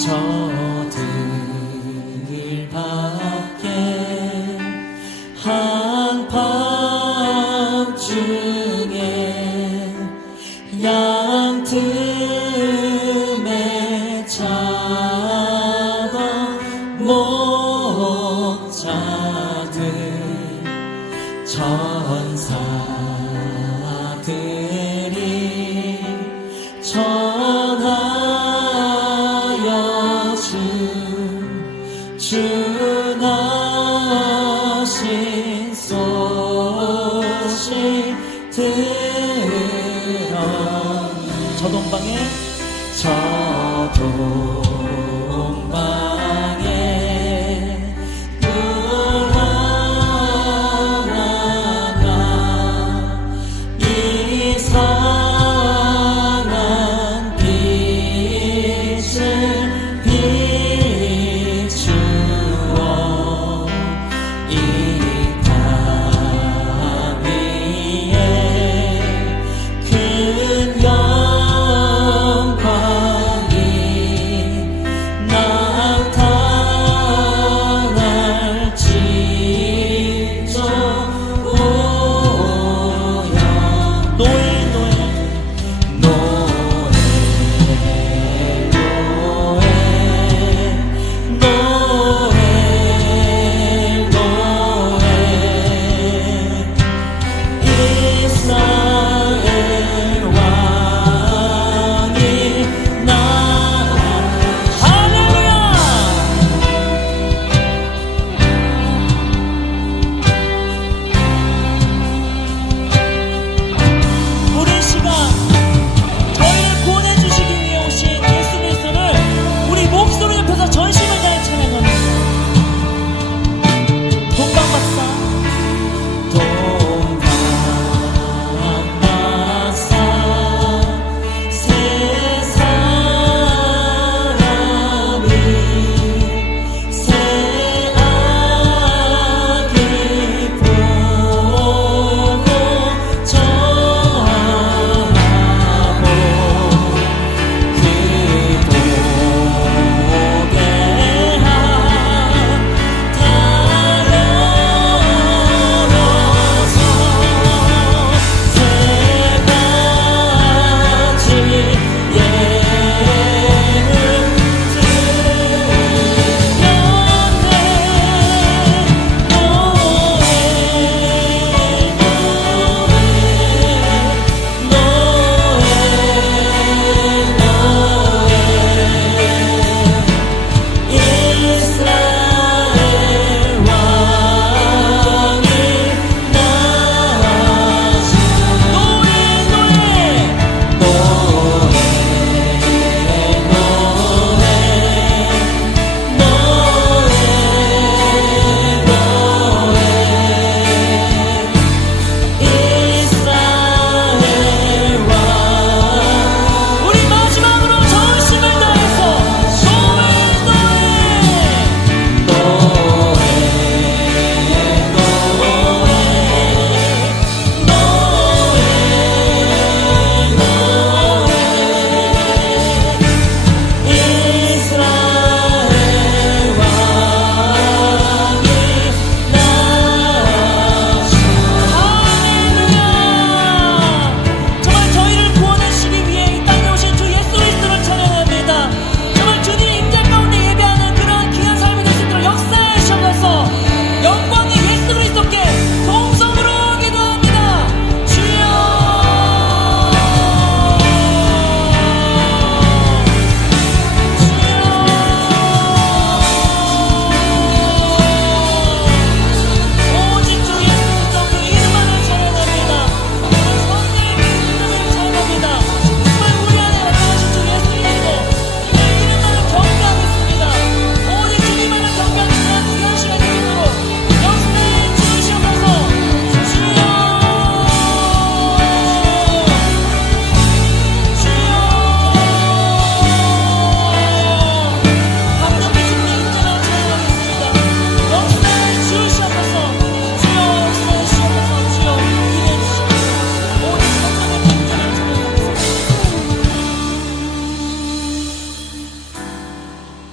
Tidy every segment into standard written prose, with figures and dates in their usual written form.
저들 밖에 한밤중에 양 틈에 자던 목자들 천사들이 전하여 주나신 소식 들어 저동방에 눈 하나가 이상한 빛을 비추어 이 땅 위에 큰 영광이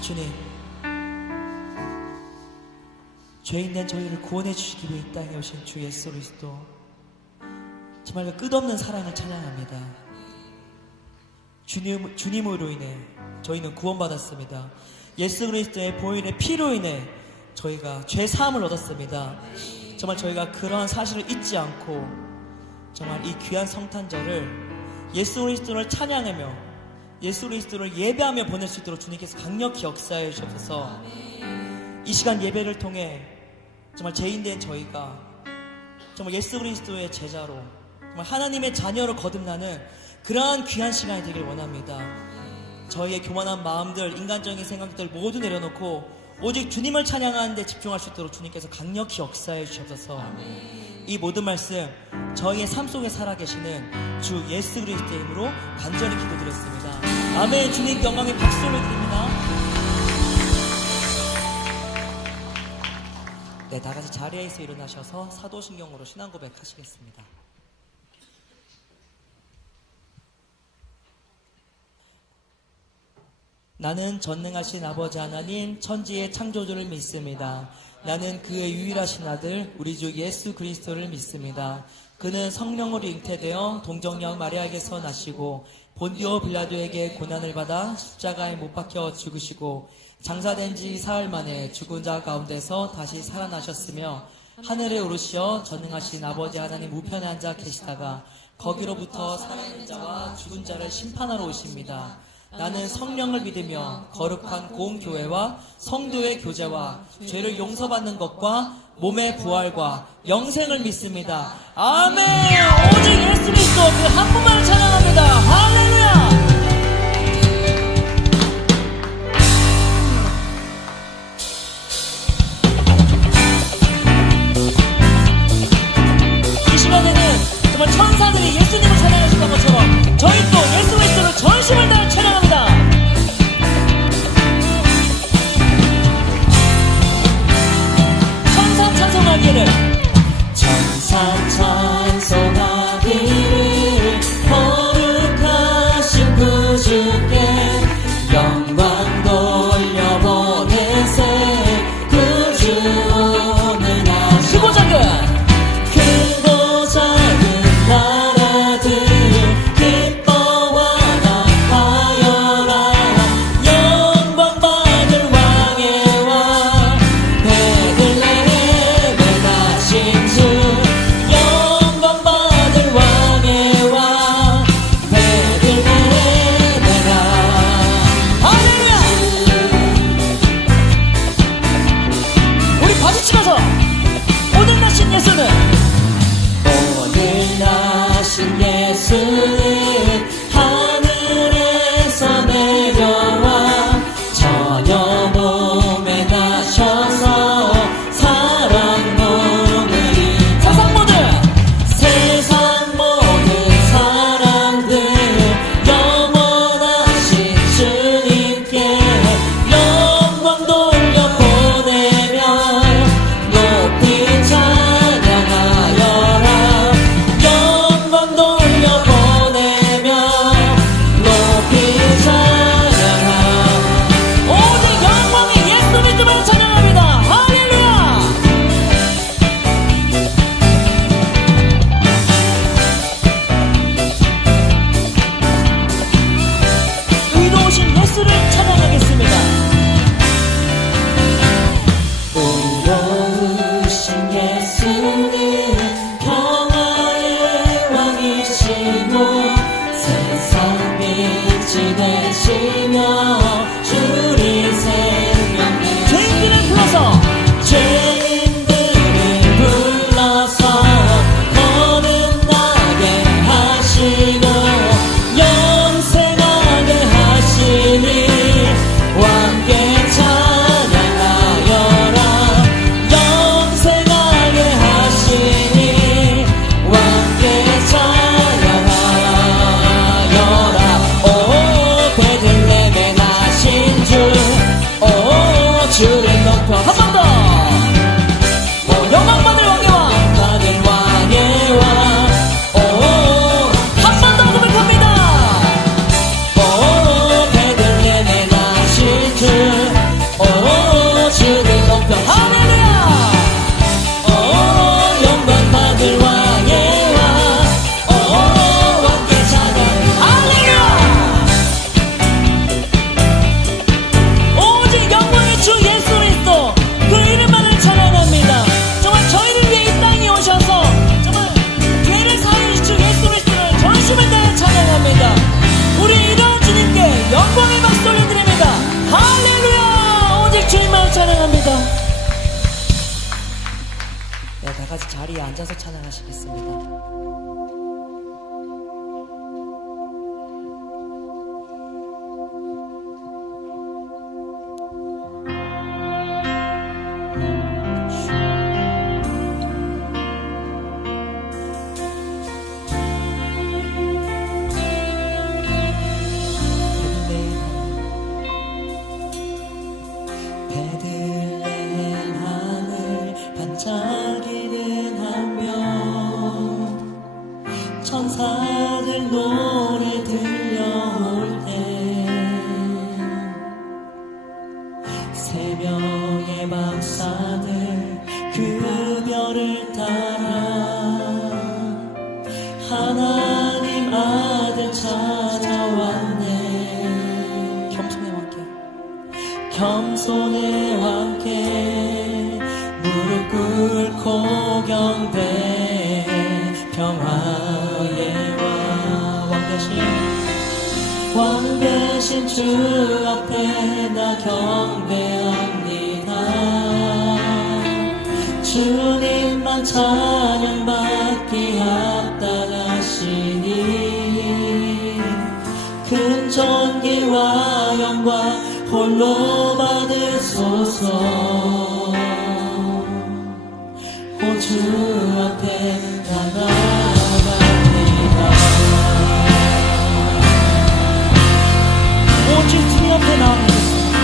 주님, 죄인된 저희를 구원해 주시기 위해 이 땅에 오신 주 예수 그리스도, 정말 그 끝없는 사랑을 찬양합니다. 주님으로 인해 저희는 구원받았습니다. 예수 그리스도의 보혈의 피로 인해 저희가 죄 사함을 얻었습니다. 정말 저희가 그러한 사실을 잊지 않고 정말 이 귀한 성탄절을 예수 그리스도를 찬양하며 예수 그리스도를 예배하며 보낼 수 있도록 주님께서 강력히 역사해 주셔서 이 시간 예배를 통해 정말 죄인된 저희가 정말 예수 그리스도의 제자로 정말 하나님의 자녀로 거듭나는 그러한 귀한 시간이 되길 원합니다. 저희의 교만한 마음들, 인간적인 생각들 모두 내려놓고 오직 주님을 찬양하는 데 집중할 수 있도록 주님께서 강력히 역사해 주셔서 이 모든 말씀 저희의 삶 속에 살아계시는 주 예수 그리스도의 이름으로 간절히 기도드렸습니다. 아멘. 주님 영광의 박수를 드립니다. 네, 다같이 자리에서 일어나셔서 사도신경으로 신앙 고백하시겠습니다. 나는 전능하신 아버지 하나님 천지의 창조주를 믿습니다. 나는 그의 유일하신 아들 우리 주 예수 그리스도를 믿습니다. 그는 성령으로 잉태되어 동정녀 마리아에게서 나시고 본디오 빌라도에게 고난을 받아 십자가에 못 박혀 죽으시고 장사된 지 사흘 만에 죽은 자 가운데서 다시 살아나셨으며 하늘에 오르시어 전능하신 아버지 하나님 우편에 앉아 계시다가 거기로부터 살아있는 자와 죽은 자를 심판하러 오십니다. 나는 성령을 믿으며 거룩한 공교회와 성도의 교제와 죄를 용서받는 것과 몸의 부활과 영생을 믿습니다. 아멘. 오직 예수 그리스도 그 한 분만을 찬양합니다. 할렐루야. 이 시간에는 정말 천사들이 예수님을 찬양하셨던 것처럼 저희 또 예수 그리스도를 전심을 다해 찬양합니다. 천사 찬송하기를, 천사 찬송하기를, 거룩한 같이 자리에 앉아서 찬양하시겠습니다. 베들레헴 하늘 반짝이는 하며 천사들 노래 들려올 때 세 명의 박사들 그 별을 따라 하나님 아들 찾아왔네. 겸손의 함께 무릎 꿇고 경배 평화의 왕 대신 주 앞에 나 경배합니다. 주님만 찬양받기 합당하시니 큰 존귀와 영광 홀로 받으소서. 오 주 앞에 나아갑니다. 오직 주님 앞에 나아가겠습니다.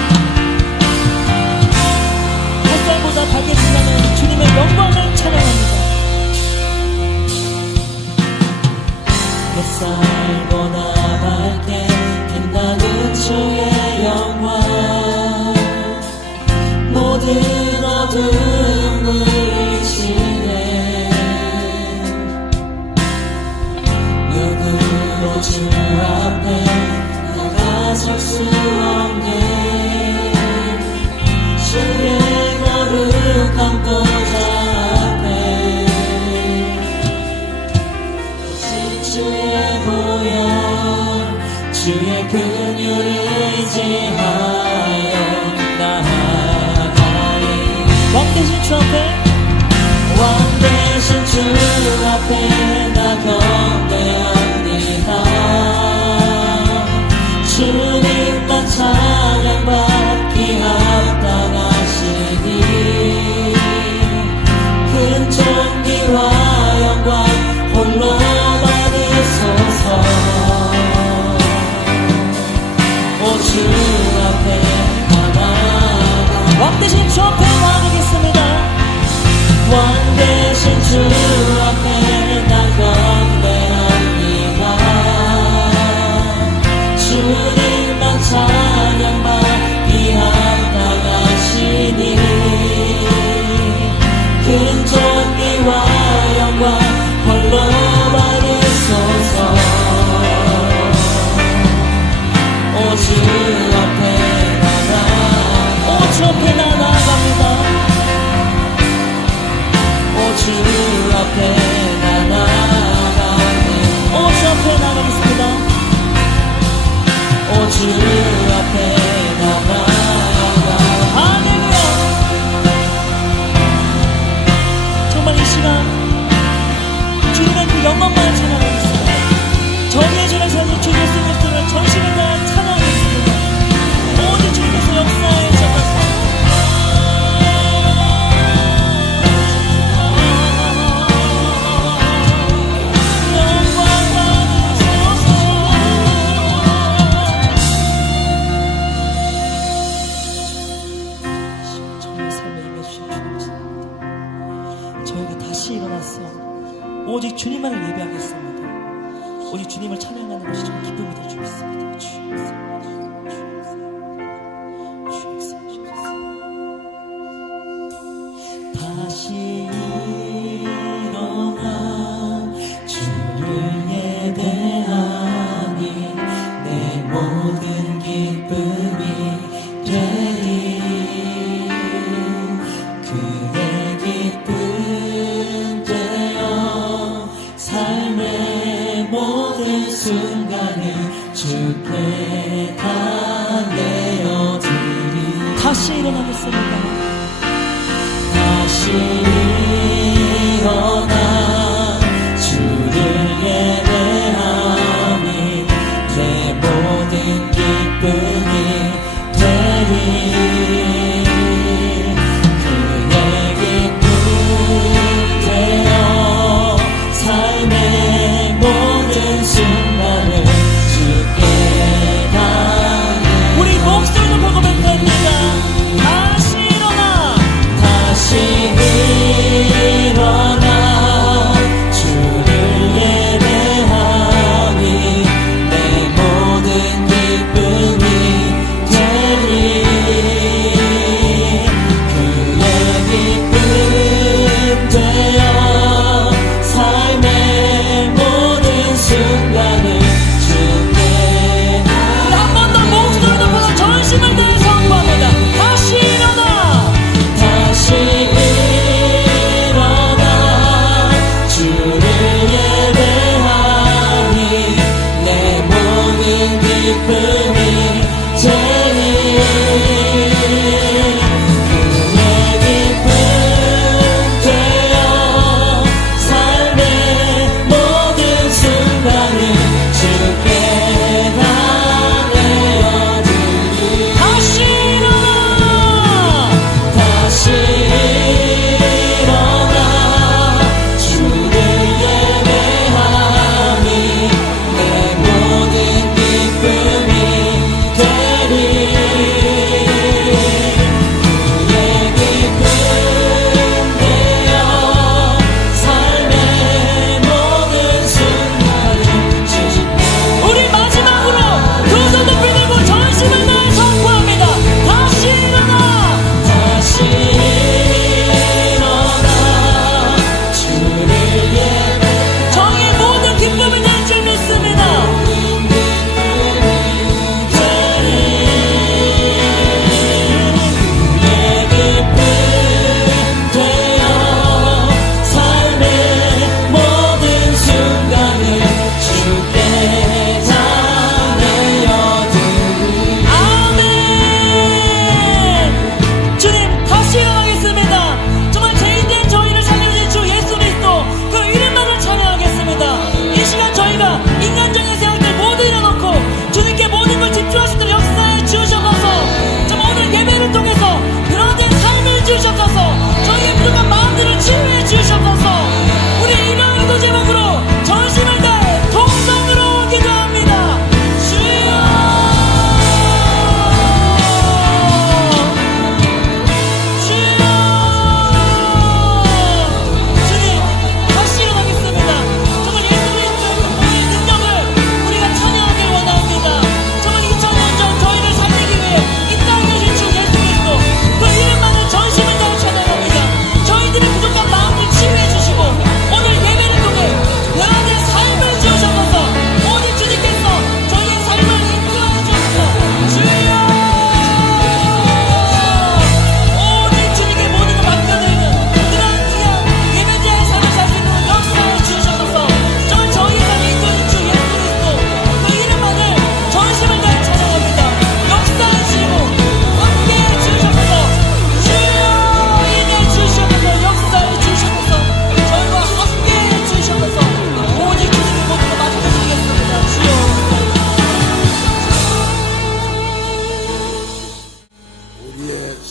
햇살보다 밝게 빛나는 주님의 영광을 찬양합니다. 햇살보다 밝게 빛나는 주의 영광 모든 어둠 물리치네. 누구도 주 앞에 나가설 수 없네. 주의 거룩한 보좌 앞에 오직 주의 보혈 주의 긍휼을 의지하여 나아가리. 왕 대신 주 앞에 왕 대신 주 앞에 나 경배합니다. 주님만 찬양받기 합당하시니 큰 존귀와 영광 홀로 받으소서. 오 주 앞에 나아가 왕 대신 주 앞에 나아가겠습니다. 왕 대신 주 앞에 나 경배합니다. 주님만 찬양받기 합당하시니 큰 존귀와 영광 홀로 받으소서. 오 주 앞에 오 주 앞에 나아갑니다. 오 주 앞에 나아가네. 오 주 앞에 나아가겠습니다. 오 주 앞에 나아가. 할렐루야. 정말 이 시간 주님의 그 영광만 찬양하겠습니다. 정의의 주를 사는 주 예수 그리스도를 전심을 다해 찬양하겠습니다. 모든 주님께서 역사에 접하사 정말 삶에 임해주신 주님, 저희가 다시 일어나서 오직 주님만을 예배하겠습니다. 오직 주님을 찬양하는 것이 정말 기쁨이 될 줄 믿습니다. 주 다시 일어나 주를 예배하니 내 모든 기쁨이 되리. 그의 기쁨 되어 삶의 모든 순간을 주께 다 내어드리. 다시 일어나겠습니다. 다시 일어나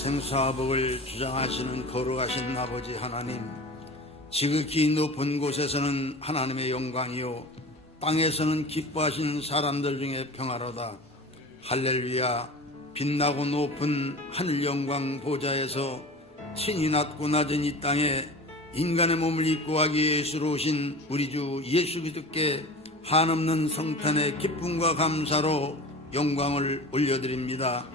생사복을 주장하시는 거룩하신 아버지 하나님, 지극히 높은 곳에서는 하나님의 영광이요 땅에서는 기뻐하시는 사람들 중에 평화로다. 할렐루야. 빛나고 높은 하늘 영광 보좌에서 친히 낮고 낮은 이 땅에 인간의 몸을 입고 하기 위해 예수로 오신 우리 주 예수 그리스도께 한없는 성탄의 기쁨과 감사로 영광을 올려드립니다.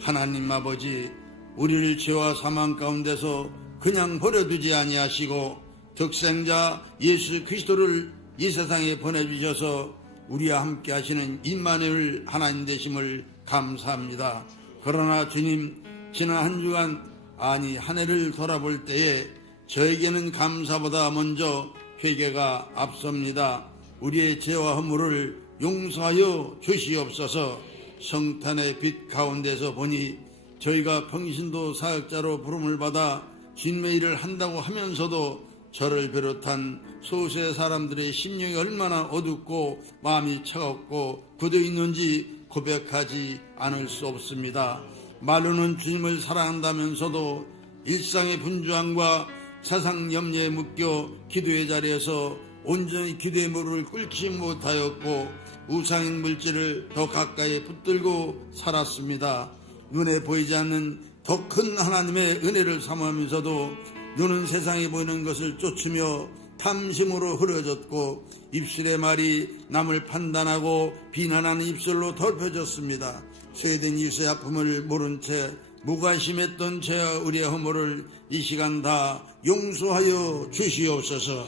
하나님 아버지, 우리를 죄와 사망 가운데서 그냥 버려두지 아니하시고 독생자 예수 그리스도를 이 세상에 보내주셔서 우리와 함께 하시는 임마누엘 하나님 되심을 감사합니다. 그러나 주님, 지난 한 주간 아니 한 해를 돌아볼 때에 저에게는 감사보다 먼저 회개가 앞섭니다. 우리의 죄와 허물을 용서하여 주시옵소서. 성탄의 빛 가운데서 보니 저희가 평신도 사역자로 부름을 받아 주님의 일을 한다고 하면서도 저를 비롯한 소수의 사람들의 심령이 얼마나 어둡고 마음이 차갑고 굳어 있는지 고백하지 않을 수 없습니다. 말로는 주님을 사랑한다면서도 일상의 분주함과 세상 염려에 묶여 기도의 자리에서 온전히 기도의 무릎을 꿇지 못하였고 우상인 물질을 더 가까이 붙들고 살았습니다. 눈에 보이지 않는 더 큰 하나님의 은혜를 사모하면서도 눈은 세상에 보이는 것을 쫓으며 탐심으로 흐려졌고 입술의 말이 남을 판단하고 비난하는 입술로 덮여졌습니다. 소외된 이웃의 아픔을 모른 채 무관심했던 죄와 우리의 허물을 이 시간 다 용서하여 주시옵소서.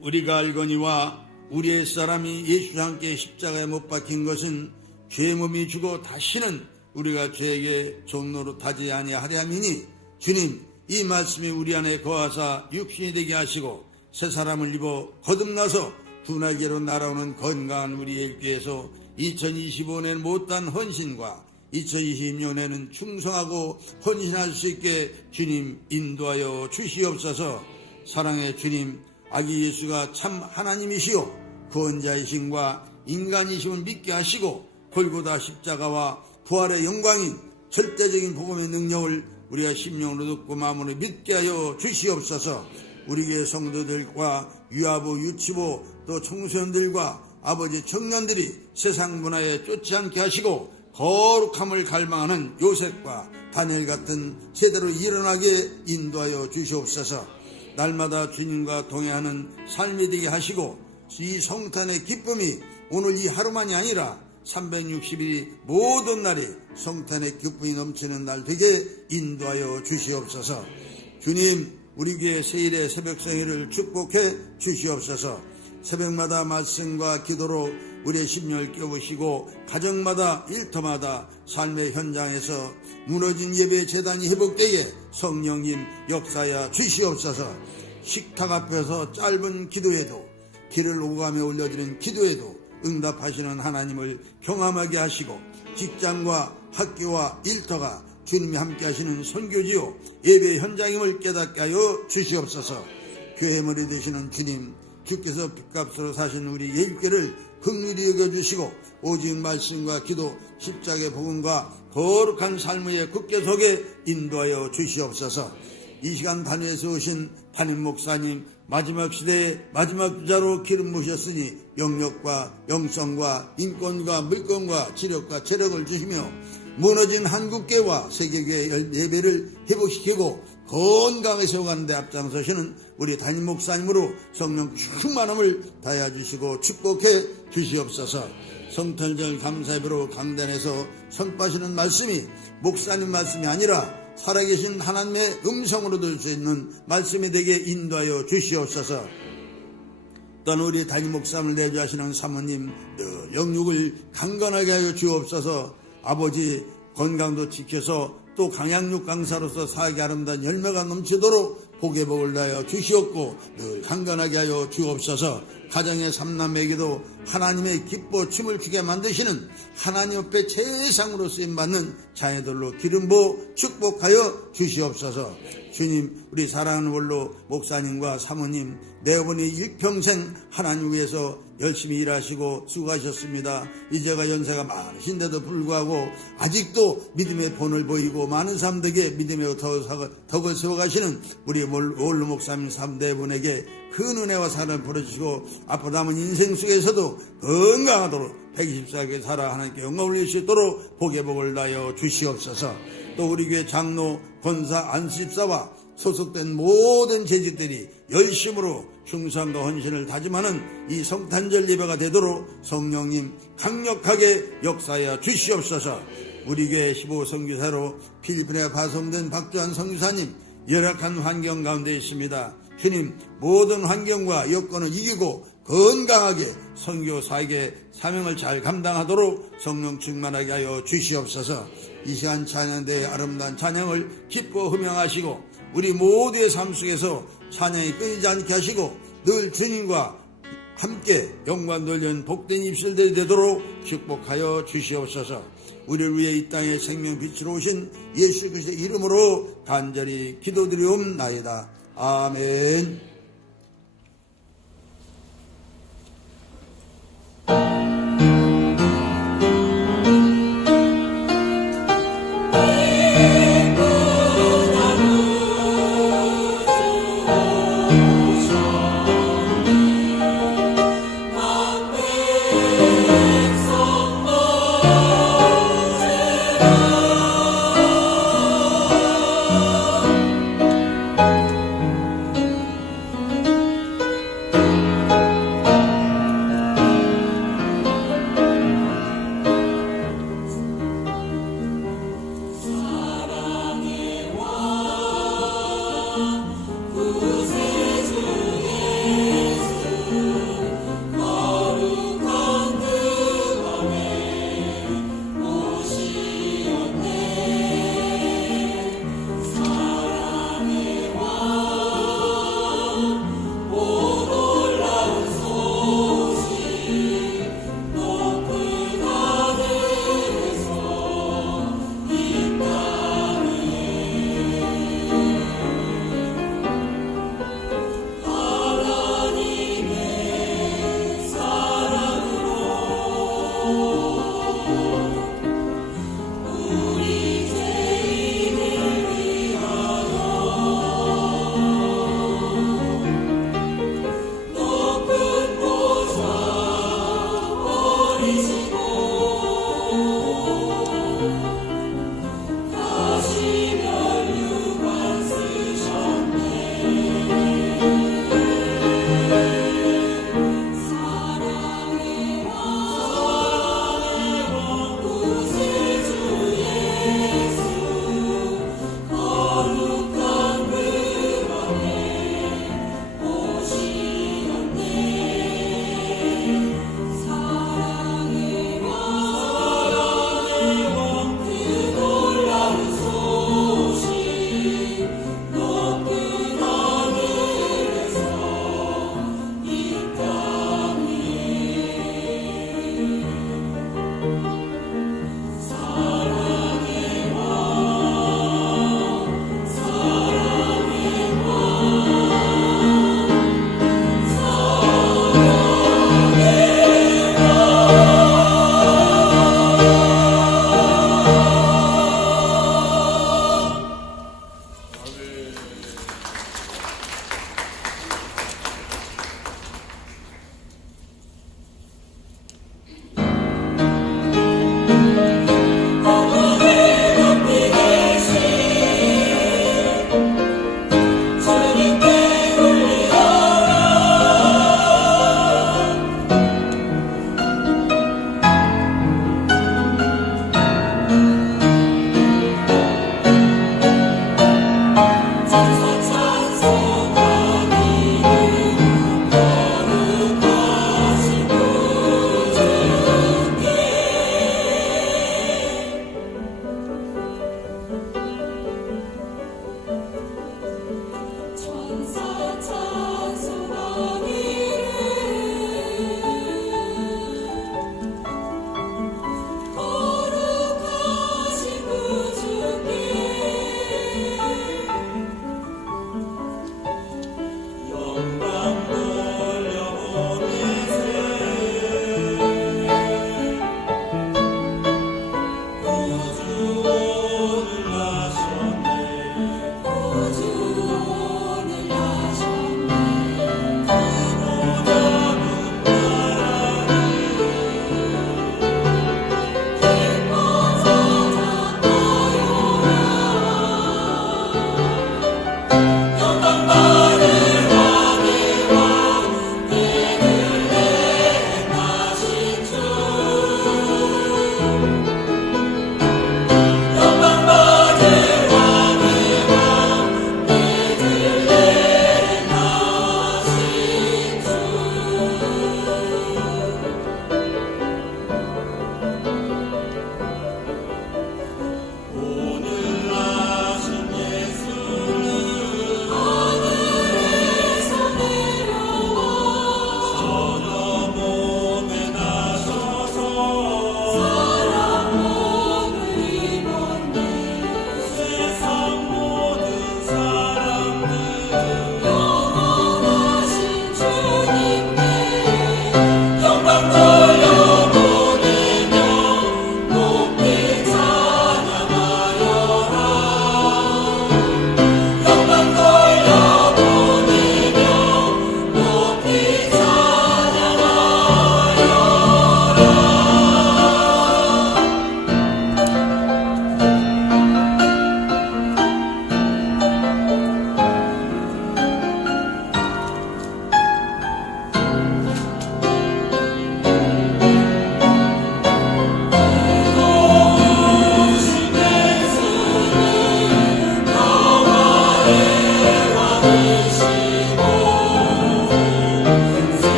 우리가 알거니와 우리의 사람이 예수와 함께 십자가에 못 박힌 것은 죄의 몸이 죽어 다시는 우리가 죄에게 종로로 타지 아니하려 함이니 주님, 이 말씀이 우리 안에 거하사 육신이 되게 하시고 새 사람을 입어 거듭나서 두 날개로 날아오는 건강한 우리의 일교에서 2025년 못한 헌신과 2026년에는 충성하고 헌신할 수 있게 주님 인도하여 주시옵소서. 사랑의 주님, 아기 예수가 참 하나님이시오 구원자이심과 인간이심을 믿게 하시고 골고다 십자가와 부활의 영광인 절대적인 복음의 능력을 우리가 심령으로 듣고 마음으로 믿게 하여 주시옵소서. 우리 교회 성도들과 유아부, 유치부, 또 청소년들과 아버지 청년들이 세상 문화에 쫓지 않게 하시고 거룩함을 갈망하는 요셉과 다니엘 같은 세대로 일어나게 인도하여 주시옵소서. 날마다 주님과 동행하는 삶이 되게 하시고 이 성탄의 기쁨이 오늘 이 하루만이 아니라 360일이 모든 날이 성탄의 기쁨이 넘치는 날 되게 인도하여 주시옵소서. 주님, 우리 교회 세일의 새벽 생일을 축복해 주시옵소서. 새벽마다 말씀과 기도로 우리의 심령을 깨우시고 가정마다 일터마다 삶의 현장에서 무너진 예배 재단이 회복되게 성령님 역사하여 주시옵소서. 식탁 앞에서 짧은 기도에도 길을 오가며 올려드린 기도에도 응답하시는 하나님을 경험하게 하시고 직장과 학교와 일터가 주님이 함께 하시는 선교지요 예배 현장임을 깨닫게 하여 주시옵소서. 교회 머리 되시는 주님, 주께서 빚값으로 사신 우리 예일교를 긍휼히 여겨주시고 오직 말씀과 기도, 십자가의 복음과 거룩한 삶의 굳게 속에 인도하여 주시옵소서. 이 시간 단위에서 오신 담임 목사님, 마지막 시대의 마지막 주자로 기름 부으셨으니 영역과 영성과 인권과 물권과 지력과 체력을 주시며 무너진 한국교회와 세계교회 예배를 회복시키고 건강하게 세워가는 데 앞장서시는 우리 담임 목사님으로 성령 충만함을 다해 주시고 축복해 주시옵소서. 성탄절 감사예배로 강단에서 선포하시는 말씀이 목사님 말씀이 아니라 살아계신 하나님의 음성으로 들을 수 있는 말씀이 되게 인도하여 주시옵소서. 또한 우리 담임 목사님을 내주하시는 사모님 영육을 강건하게 하여 주옵소서. 아버지 건강도 지켜서 또 강양육 강사로서 사역의 아름다운 열매가 넘치도록 복의 복을 다하여 주시옵고 늘 강건하게 하여 주옵소서. 가정의 삼남에게도 하나님의 기뻐 춤을 추게 만드시는 하나님 앞에 최상으로 쓰임받는 자녀들로 기름부어 축복하여 주시옵소서. 주님, 우리 사랑하는 원로 목사님과 사모님 네 분이 일평생 하나님 위해서 열심히 일하시고 수고하셨습니다. 이제가 연세가 많으신데도 불구하고 아직도 믿음의 본을 보이고 많은 사람들에게 믿음의 덕을 세워가시는 우리 원로 목사님 네 분에게 큰 은혜와 사랑을 부어주시고 앞으로 남은 인생 속에서도 건강하도록 120살까지 살아 하나님께 영광 올릴 수 있도록 복의 복을 다하여 주시옵소서. 또 우리 교회 장로, 권사, 안수집사와 소속된 모든 재직들이 열심으로 충성과 헌신을 다짐하는 이 성탄절 예배가 되도록 성령님 강력하게 역사하여 주시옵소서. 우리 교회 15선교사로 필리핀에 파송된 박주환 선교사님 열악한 환경 가운데 있습니다. 주님, 모든 환경과 여건을 이기고 건강하게 선교사에게 사명을 잘 감당하도록 성령 충만하게 하여 주시옵소서. 이 시간 찬양대의 아름다운 찬양을 기뻐 흠양하시고 우리 모두의 삶 속에서 찬양이 끊이지 않게 하시고 늘 주님과 함께 영광 돌리는 복된 입술들이 되도록 축복하여 주시옵소서. 우리를 위해 이 땅에 생명빛으로 오신 예수 그리스도의 이름으로 간절히 기도드리옵나이다. 아멘.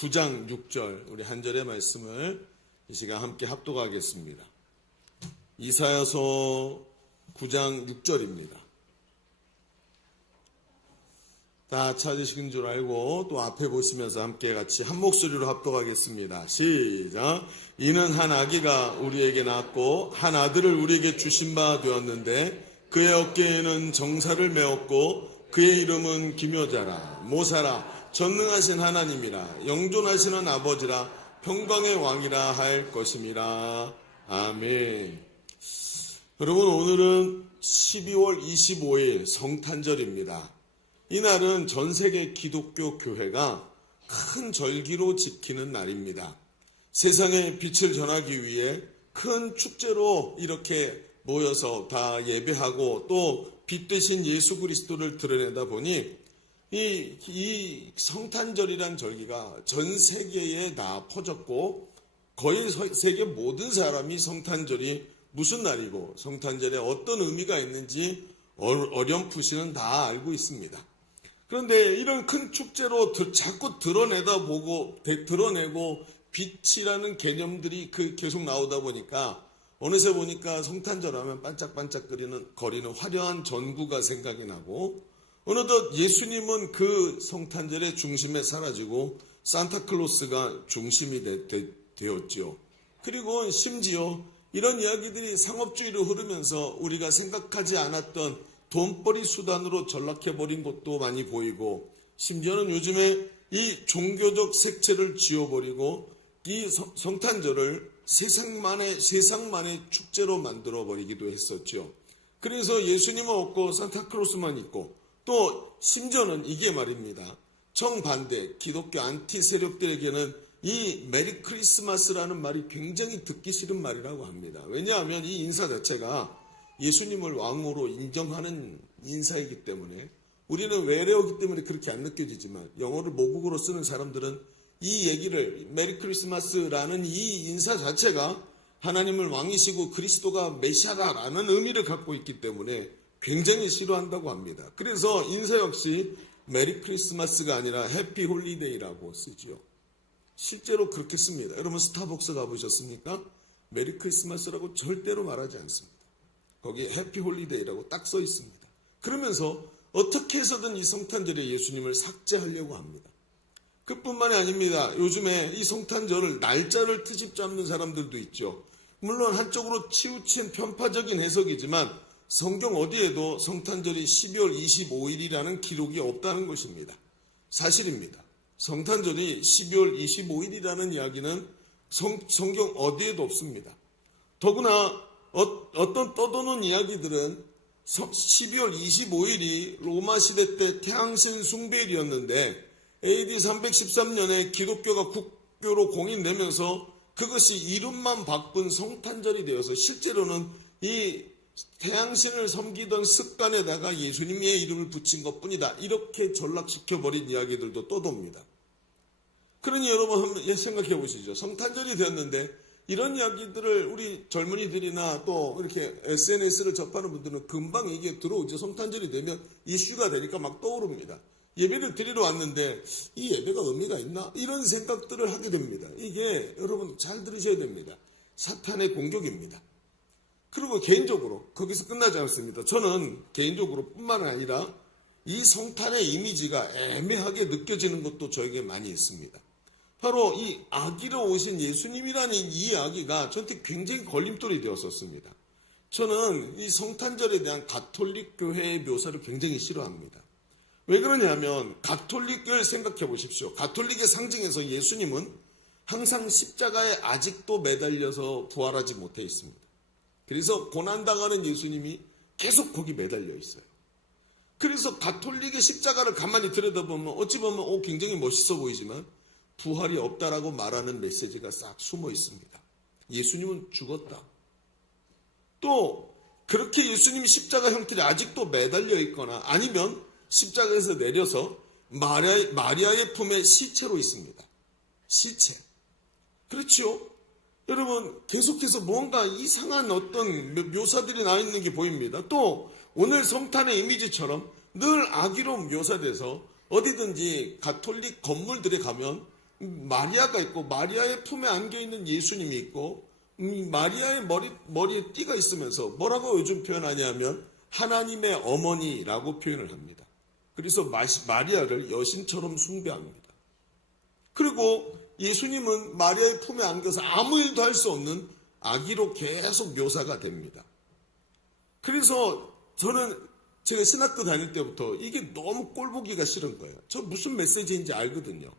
9장 6절 우리 한 절의 말씀을 이 시간 함께 합독하겠습니다. 이사야서 9장 6절입니다. 다 찾으신 줄 알고 또 앞에 보시면서 함께 같이 한 목소리로 합독하겠습니다. 시작. 이는 한 아기가 우리에게 낳았고 한 아들을 우리에게 주신 바 되었는데 그의 어깨에는 정사를 메었고 그의 이름은 기묘자라 모사라 전능하신 하나님이라 영존하시는 아버지라 평강의 왕이라 할 것임이라. 아멘. 여러분, 오늘은 12월 25일 성탄절입니다. 이날은 전 세계 기독교 교회가 큰 절기로 지키는 날입니다. 세상에 빛을 전하기 위해 큰 축제로 이렇게 모여서 다 예배하고 또 빛 대신 예수 그리스도를 드러내다 보니 이 성탄절이란 절기가 전 세계에 다 퍼졌고 거의 세계 모든 사람이 성탄절이 무슨 날이고 성탄절에 어떤 의미가 있는지 어렴풋이는 다 알고 있습니다. 그런데 이런 큰 축제로 자꾸 드러내고 빛이라는 개념들이 계속 나오다 보니까 어느새 보니까 성탄절 하면 반짝반짝 거리는 화려한 전구가 생각이 나고 어느덧 예수님은 그 성탄절의 중심에 사라지고 산타클로스가 중심이 되었죠. 그리고 심지어 이런 이야기들이 상업주의로 흐르면서 우리가 생각하지 않았던 돈벌이 수단으로 전락해버린 것도 많이 보이고 심지어는 요즘에 이 종교적 색채를 지워버리고 이 성탄절을 세상만의 축제로 만들어버리기도 했었죠. 그래서 예수님은 없고 산타클로스만 있고 또 심지어는 이게 말입니다. 정반대 기독교 안티 세력들에게는 이 메리 크리스마스라는 말이 굉장히 듣기 싫은 말이라고 합니다. 왜냐하면 이 인사 자체가 예수님을 왕으로 인정하는 인사이기 때문에 우리는 외래어기 때문에 그렇게 안 느껴지지만 영어를 모국어로 쓰는 사람들은 이 얘기를 메리 크리스마스라는 이 인사 자체가 하나님을 왕이시고 그리스도가 메시아다라는 의미를 갖고 있기 때문에 굉장히 싫어한다고 합니다. 그래서 인사 역시 메리 크리스마스가 아니라 해피 홀리데이라고 쓰죠. 실제로 그렇게 씁니다. 여러분 스타벅스 가보셨습니까? 메리 크리스마스라고 절대로 말하지 않습니다. 거기에 해피 홀리데이라고 딱 써 있습니다. 그러면서 어떻게 해서든 이 성탄절에 예수님을 삭제하려고 합니다. 그뿐만이 아닙니다. 요즘에 이 성탄절을 날짜를 트집 잡는 사람들도 있죠. 물론 한쪽으로 치우친 편파적인 해석이지만 성경 어디에도 성탄절이 12월 25일이라는 기록이 없다는 것입니다. 사실입니다. 성탄절이 12월 25일이라는 이야기는 성경 어디에도 없습니다. 더구나 어떤 떠도는 이야기들은 12월 25일이 로마 시대 때 태양신 숭배일이었는데 AD 313년에 기독교가 국교로 공인되면서 그것이 이름만 바꾼 성탄절이 되어서 실제로는 이 태양신을 섬기던 습관에다가 예수님의 이름을 붙인 것뿐이다. 이렇게 전락시켜버린 이야기들도 떠돕니다. 그러니 여러분 한번 생각해 보시죠. 성탄절이 되었는데 이런 이야기들을 우리 젊은이들이나 또 이렇게 SNS를 접하는 분들은 금방 이게 들어오죠. 성탄절이 되면 이슈가 되니까 막 떠오릅니다. 예배를 드리러 왔는데 이 예배가 의미가 있나? 이런 생각들을 하게 됩니다. 이게 여러분 잘 들으셔야 됩니다. 사탄의 공격입니다. 그리고 개인적으로 거기서 끝나지 않습니다. 저는 개인적으로 뿐만 아니라 이 성탄의 이미지가 애매하게 느껴지는 것도 저에게 많이 있습니다. 바로 이 아기로 오신 예수님이라는 이 이야기가 저한테 굉장히 걸림돌이 되었었습니다. 저는 이 성탄절에 대한 가톨릭 교회의 묘사를 굉장히 싫어합니다. 왜 그러냐면 가톨릭을 생각해 보십시오. 가톨릭의 상징에서 예수님은 항상 십자가에 아직도 매달려서 부활하지 못해 있습니다. 그래서 고난당하는 예수님이 계속 거기 매달려 있어요. 그래서 가톨릭의 십자가를 가만히 들여다보면 어찌 보면 굉장히 멋있어 보이지만 부활이 없다라고 말하는 메시지가 싹 숨어 있습니다. 예수님은 죽었다. 또 그렇게 예수님이 십자가 형태로 아직도 매달려 있거나 아니면 십자가에서 내려서 마리아의 품에 시체로 있습니다. 시체. 그렇죠? 여러분 계속해서 뭔가 이상한 어떤 묘사들이 나와 있는 게 보입니다. 또 오늘 성탄의 이미지처럼 늘 아기로 묘사돼서 어디든지 가톨릭 건물들에 가면 마리아가 있고 마리아의 품에 안겨있는 예수님이 있고 마리아의 머리에 띠가 있으면서 뭐라고 요즘 표현하냐면 하나님의 어머니라고 표현을 합니다. 그래서 마리아를 여신처럼 숭배합니다. 그리고 예수님은 마리아의 품에 안겨서 아무 일도 할 수 없는 아기로 계속 묘사가 됩니다. 그래서 저는 제가 신학교 다닐 때부터 이게 너무 꼴보기가 싫은 거예요. 저 무슨 메시지인지 알거든요.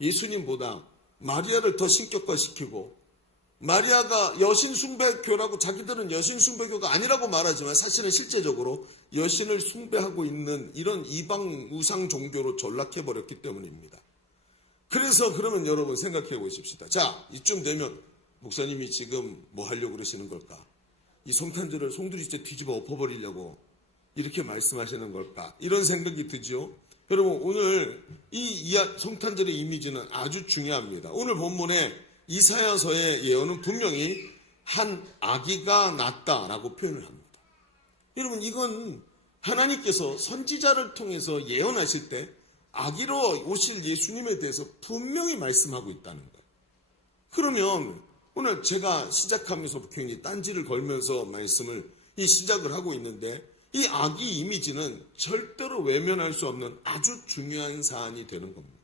예수님보다 마리아를 더 신격화시키고 마리아가 여신 숭배교라고 자기들은 여신 숭배교가 아니라고 말하지만 사실은 실제적으로 여신을 숭배하고 있는 이런 이방 우상 종교로 전락해버렸기 때문입니다. 그래서 그러면 여러분 생각해 보십시다. 자, 이쯤 되면 목사님이 지금 뭐 하려고 그러시는 걸까? 이 성탄절을 송두리째 뒤집어 엎어버리려고 이렇게 말씀하시는 걸까? 이런 생각이 들죠. 여러분 오늘 이 성탄절의 이미지는 아주 중요합니다. 오늘 본문에 이사야서의 예언은 분명히 한 아기가 낳았다라고 표현을 합니다. 여러분 이건 하나님께서 선지자를 통해서 예언하실 때 아기로 오실 예수님에 대해서 분명히 말씀하고 있다는 거예요. 그러면 오늘 제가 시작하면서 굉장히 딴지를 걸면서 말씀을 시작을 하고 있는데 이 아기 이미지는 절대로 외면할 수 없는 아주 중요한 사안이 되는 겁니다.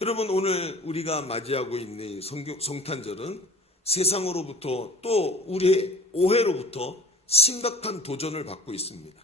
여러분 오늘 우리가 맞이하고 있는 성탄절은 세상으로부터 또 우리의 오해로부터 심각한 도전을 받고 있습니다.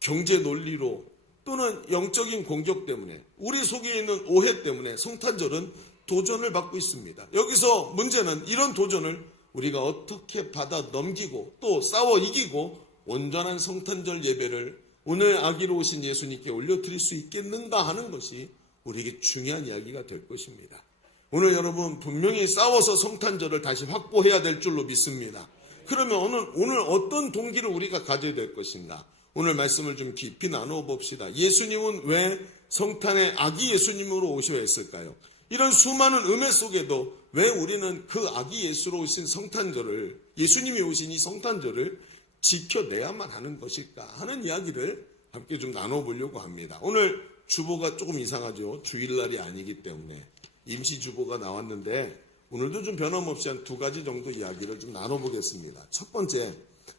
경제 논리로 또는 영적인 공격 때문에 우리 속에 있는 오해 때문에 성탄절은 도전을 받고 있습니다. 여기서 문제는 이런 도전을 우리가 어떻게 받아 넘기고 또 싸워 이기고 온전한 성탄절 예배를 오늘 아기로 오신 예수님께 올려드릴 수 있겠는가 하는 것이 우리에게 중요한 이야기가 될 것입니다. 오늘 여러분 분명히 싸워서 성탄절을 다시 확보해야 될 줄로 믿습니다. 그러면 오늘 어떤 동기를 우리가 가져야 될 것인가? 오늘 말씀을 좀 깊이 나누어 봅시다. 예수님은 왜 성탄의 아기 예수님으로 오셔야 했을까요? 이런 수많은 음해 속에도 왜 우리는 그 아기 예수로 오신 성탄절을, 예수님이 오신 이 성탄절을 지켜내야만 하는 것일까 하는 이야기를 함께 좀 나눠보려고 합니다. 오늘 주보가 조금 이상하죠. 주일날이 아니기 때문에 임시주보가 나왔는데 오늘도 좀 변함없이 한 2가지 정도 이야기를 좀 나눠보겠습니다. 첫 번째,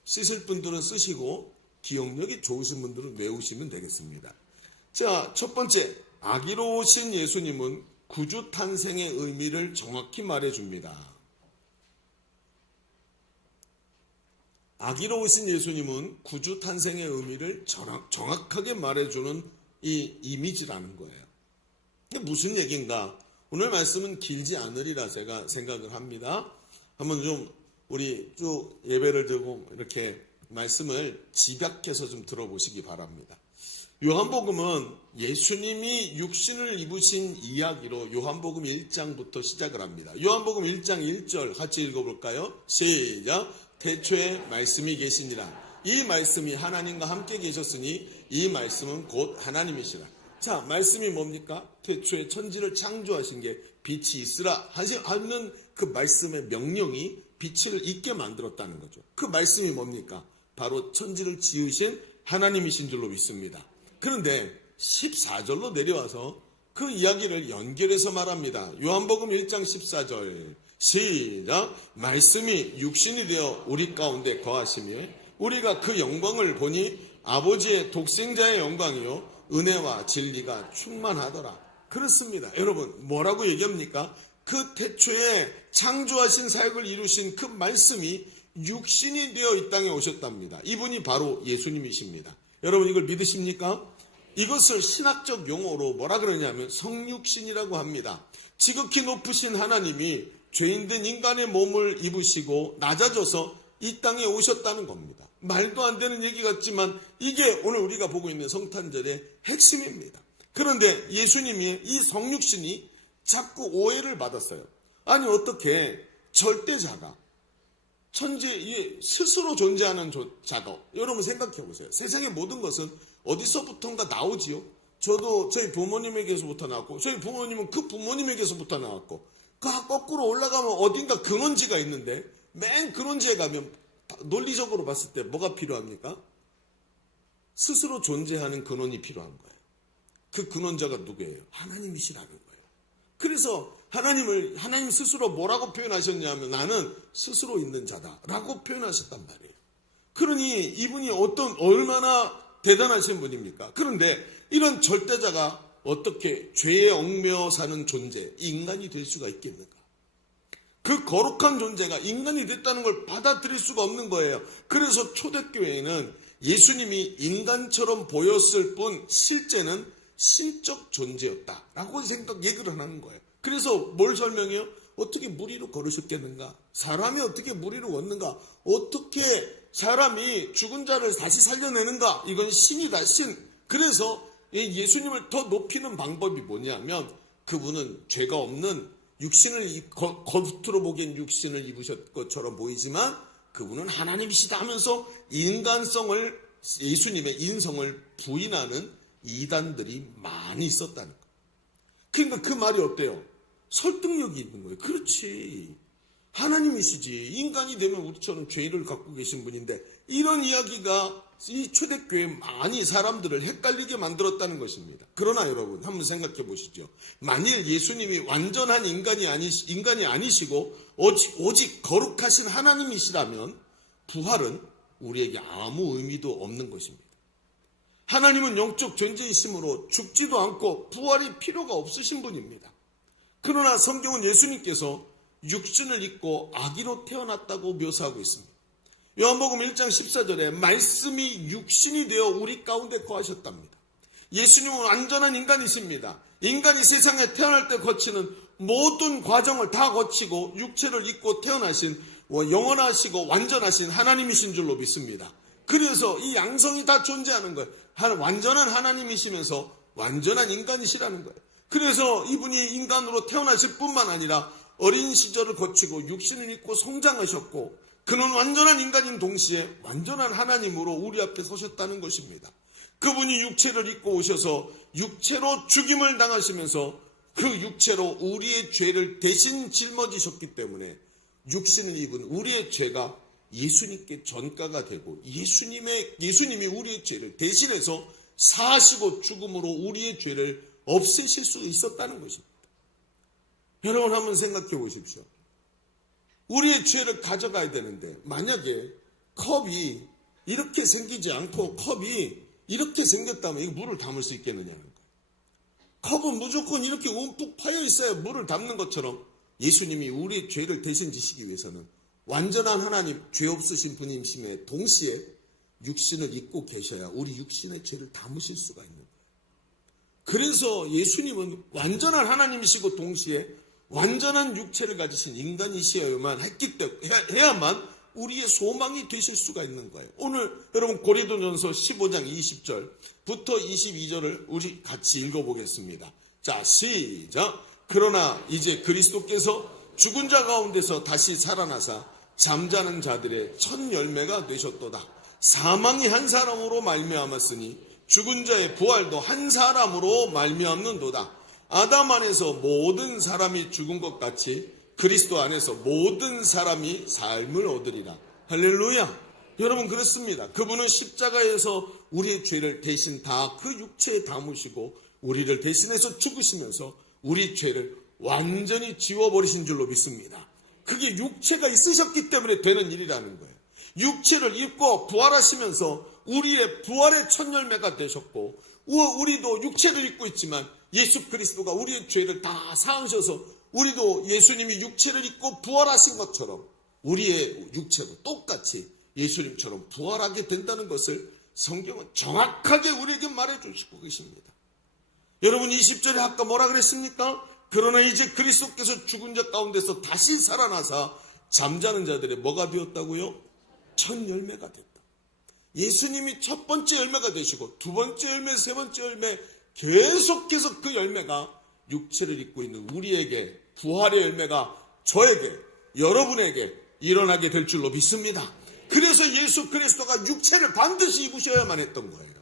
쓰실 분들은 쓰시고 기억력이 좋으신 분들은 외우시면 되겠습니다. 자, 첫 번째, 아기로 오신 예수님은 구주 탄생의 의미를 정확히 말해줍니다. 아기로 오신 예수님은 구주 탄생의 의미를 정확하게 말해주는 이 이미지라는 거예요. 이게 무슨 얘기인가? 오늘 말씀은 길지 않으리라 제가 생각을 합니다. 한번 좀 우리 쭉 예배를 들고 이렇게 말씀을 집약해서 좀 들어보시기 바랍니다. 요한복음은 예수님이 육신을 입으신 이야기로 요한복음 1장부터 시작을 합니다. 요한복음 1장 1절 같이 읽어볼까요? 시작! 태초에 말씀이 계시니라. 이 말씀이 하나님과 함께 계셨으니 이 말씀은 곧 하나님이시라. 자, 말씀이 뭡니까? 태초에 천지를 창조하신 게 빛이 있으라 하는 그 말씀의 명령이 빛을 있게 만들었다는 거죠. 그 말씀이 뭡니까? 바로 천지를 지으신 하나님이신 줄로 믿습니다. 그런데 14절로 내려와서 그 이야기를 연결해서 말합니다. 요한복음 1장 14절 시작! 말씀이 육신이 되어 우리 가운데 거하시며 우리가 그 영광을 보니 아버지의 독생자의 영광이요 은혜와 진리가 충만하더라. 그렇습니다. 여러분 뭐라고 얘기합니까? 그 태초에 창조하신 사역을 이루신 그 말씀이 육신이 되어 이 땅에 오셨답니다. 이분이 바로 예수님이십니다. 여러분 이걸 믿으십니까? 이것을 신학적 용어로 뭐라 그러냐면 성육신이라고 합니다. 지극히 높으신 하나님이 죄인된 인간의 몸을 입으시고 낮아져서 이 땅에 오셨다는 겁니다. 말도 안 되는 얘기 같지만 이게 오늘 우리가 보고 있는 성탄절의 핵심입니다. 그런데 예수님이 이 성육신이 자꾸 오해를 받았어요. 아니 어떻게 절대자가 천지에 스스로 존재하는 자가, 여러분 생각해 보세요. 세상의 모든 것은 어디서부턴가 나오지요. 저도 저희 부모님에게서부터 나왔고 저희 부모님은 그 부모님에게서부터 나왔고 거꾸로 올라가면 어딘가 근원지가 있는데 맨 근원지에 가면 논리적으로 봤을 때 뭐가 필요합니까? 스스로 존재하는 근원이 필요한 거예요. 그 근원자가 누구예요? 하나님이시라는 거예요. 그래서 하나님 스스로 뭐라고 표현하셨냐면 나는 스스로 있는 자다라고 표현하셨단 말이에요. 그러니 이분이 얼마나 대단하신 분입니까? 그런데 이런 절대자가 어떻게 죄에 얽매여 사는 존재, 인간이 될 수가 있겠는가? 그 거룩한 존재가 인간이 됐다는 걸 받아들일 수가 없는 거예요. 그래서 초대교회에는 예수님이 인간처럼 보였을 뿐 실제는 신적 존재였다라고 얘기를 하는 거예요. 그래서 뭘 설명해요? 어떻게 무리로 걸으셨겠는가? 사람이 어떻게 무리로 걷는가? 어떻게 사람이 죽은 자를 다시 살려내는가? 이건 신이다, 신. 그래서 예수님을 더 높이는 방법이 뭐냐면 그분은 죄가 없는 육신을 겉으로 보기엔 육신을 입으셨 것처럼 보이지만 그분은 하나님이시다 하면서 예수님의 인성을 부인하는 이단들이 많이 있었다는 거예요. 그러니까 그 말이 어때요? 설득력이 있는 거예요. 그렇지. 하나님이시지. 인간이 되면 우리처럼 죄를 갖고 계신 분인데 이런 이야기가 이 초대교회 많이 사람들을 헷갈리게 만들었다는 것입니다. 그러나 여러분 한번 생각해 보시죠. 만일 예수님이 완전한 인간이 아니시고 오직 거룩하신 하나님이시라면 부활은 우리에게 아무 의미도 없는 것입니다. 하나님은 영적 존재이시므로 죽지도 않고 부활이 필요가 없으신 분입니다. 그러나 성경은 예수님께서 육신을 입고 아기로 태어났다고 묘사하고 있습니다. 요한복음 1장 14절에 말씀이 육신이 되어 우리 가운데 거하셨답니다. 예수님은 완전한 인간이십니다. 인간이 세상에 태어날 때 거치는 모든 과정을 다 거치고 육체를 입고 태어나신 영원하시고 완전하신 하나님이신 줄로 믿습니다. 그래서 이 양성이 다 존재하는 거예요. 완전한 하나님이시면서 완전한 인간이시라는 거예요. 그래서 이분이 인간으로 태어나실 뿐만 아니라 어린 시절을 거치고 육신을 입고 성장하셨고 그는 완전한 인간인 동시에 완전한 하나님으로 우리 앞에 서셨다는 것입니다. 그분이 육체를 입고 오셔서 육체로 죽임을 당하시면서 그 육체로 우리의 죄를 대신 짊어지셨기 때문에 육신을 입은 우리의 죄가 예수님께 전가가 되고 예수님이 우리의 죄를 대신해서 사하시고 죽음으로 우리의 죄를 없애실 수 있었다는 것입니다. 여러분 한번 생각해 보십시오. 우리의 죄를 가져가야 되는데 만약에 컵이 이렇게 생기지 않고 컵이 이렇게 생겼다면 이거 물을 담을 수 있겠느냐는 거예요. 컵은 무조건 이렇게 움푹 파여 있어야 물을 담는 것처럼 예수님이 우리의 죄를 대신 지시기 위해서는 완전한 하나님, 죄 없으신 분이심에 동시에 육신을 입고 계셔야 우리 육신의 죄를 담으실 수가 있는 거예요. 그래서 예수님은 완전한 하나님이시고 동시에 완전한 육체를 가지신 인간이시어야만 해야만 우리의 소망이 되실 수가 있는 거예요. 오늘 여러분 고린도전서 15장 20절부터 22절을 우리 같이 읽어보겠습니다. 자, 시작. 그러나 이제 그리스도께서 죽은 자 가운데서 다시 살아나사 잠자는 자들의 첫 열매가 되셨도다. 사망이 한 사람으로 말미암았으니 죽은 자의 부활도 한 사람으로 말미암는도다. 아담 안에서 모든 사람이 죽은 것 같이 그리스도 안에서 모든 사람이 삶을 얻으리라. 할렐루야. 여러분 그렇습니다. 그분은 십자가에서 우리의 죄를 대신 다 그 육체에 담으시고 우리를 대신해서 죽으시면서 우리 죄를 완전히 지워버리신 줄로 믿습니다. 그게 육체가 있으셨기 때문에 되는 일이라는 거예요. 육체를 입고 부활하시면서 우리의 부활의 첫 열매가 되셨고 우리도 육체를 입고 있지만 예수 그리스도가 우리의 죄를 다 사하셔서 우리도 예수님이 육체를 입고 부활하신 것처럼 우리의 육체도 똑같이 예수님처럼 부활하게 된다는 것을 성경은 정확하게 우리에게 말해주시고 계십니다. 여러분 20절에 아까 뭐라 그랬습니까? 그러나 이제 그리스도께서 죽은 자 가운데서 다시 살아나사 잠자는 자들의 뭐가 되었다고요? 첫 열매가 됐다. 예수님이 첫 번째 열매가 되시고 두 번째 열매, 세 번째 열매 계속해서 그 열매가 육체를 입고 있는 우리에게 부활의 열매가 저에게 여러분에게 일어나게 될 줄로 믿습니다. 그래서 예수 그리스도가 육체를 반드시 입으셔야만 했던 거예요.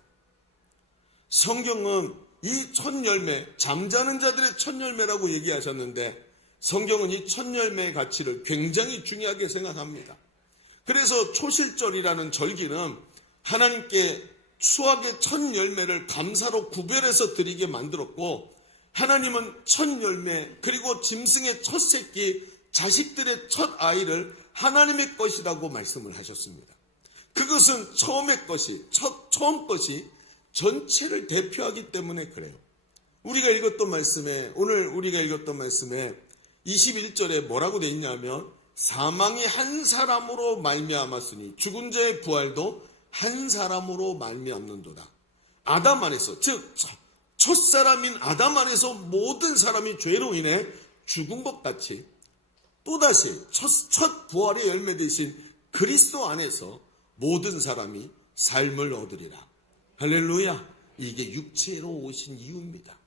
성경은 이 첫 열매, 잠자는 자들의 첫 열매라고 얘기하셨는데 성경은 이 첫 열매의 가치를 굉장히 중요하게 생각합니다. 그래서 초실절이라는 절기는 하나님께 수확의 첫 열매를 감사로 구별해서 드리게 만들었고 하나님은 첫 열매, 그리고 짐승의 첫 새끼, 자식들의 첫 아이를 하나님의 것이라고 말씀을 하셨습니다. 그것은 처음의 것이, 처음 것이 전체를 대표하기 때문에 그래요. 우리가 읽었던 말씀에, 오늘 우리가 읽었던 말씀에 21절에 뭐라고 돼 있냐면, 사망이 한 사람으로 말미암았으니 죽은 자의 부활도 한 사람으로 말미암는도다. 아담 안에서, 즉 첫사람인 아담 안에서 모든 사람이 죄로 인해 죽은 것 같이 또다시 첫 부활의 열매 되신 그리스도 안에서 모든 사람이 삶을 얻으리라. 할렐루야. 이게 육체로 오신 이유입니다.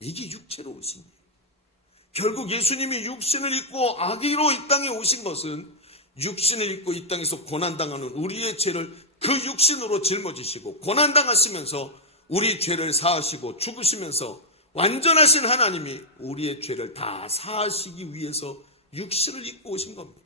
이게 육체로 오신 이유. 결국 예수님이 육신을 입고 아기로 이 땅에 오신 것은 육신을 입고 이 땅에서 고난당하는 우리의 죄를 그 육신으로 짊어지시고 고난당하시면서 우리 죄를 사하시고 죽으시면서 완전하신 하나님이 우리의 죄를 다 사하시기 위해서 육신을 입고 오신 겁니다.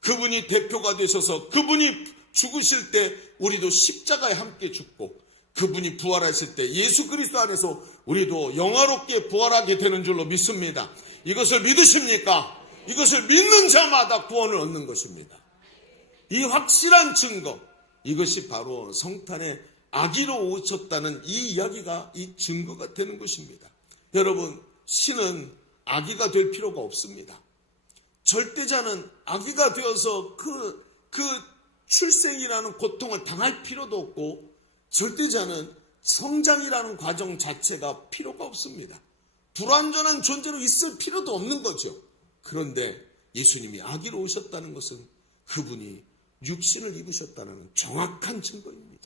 그분이 대표가 되셔서 그분이 죽으실 때 우리도 십자가에 함께 죽고 그분이 부활하실 때 예수 그리스도 안에서 우리도 영화롭게 부활하게 되는 줄로 믿습니다. 이것을 믿으십니까? 이것을 믿는 자마다 구원을 얻는 것입니다. 이 확실한 증거, 이것이 바로 성탄에 아기로 오셨다는 이 이야기가 이 증거가 되는 것입니다. 여러분, 신은 아기가 될 필요가 없습니다. 절대자는 아기가 되어서 그 출생이라는 고통을 당할 필요도 없고, 절대자는 성장이라는 과정 자체가 필요가 없습니다. 불완전한 존재로 있을 필요도 없는 거죠. 그런데 예수님이 아기로 오셨다는 것은 그분이 육신을 입으셨다는 정확한 증거입니다.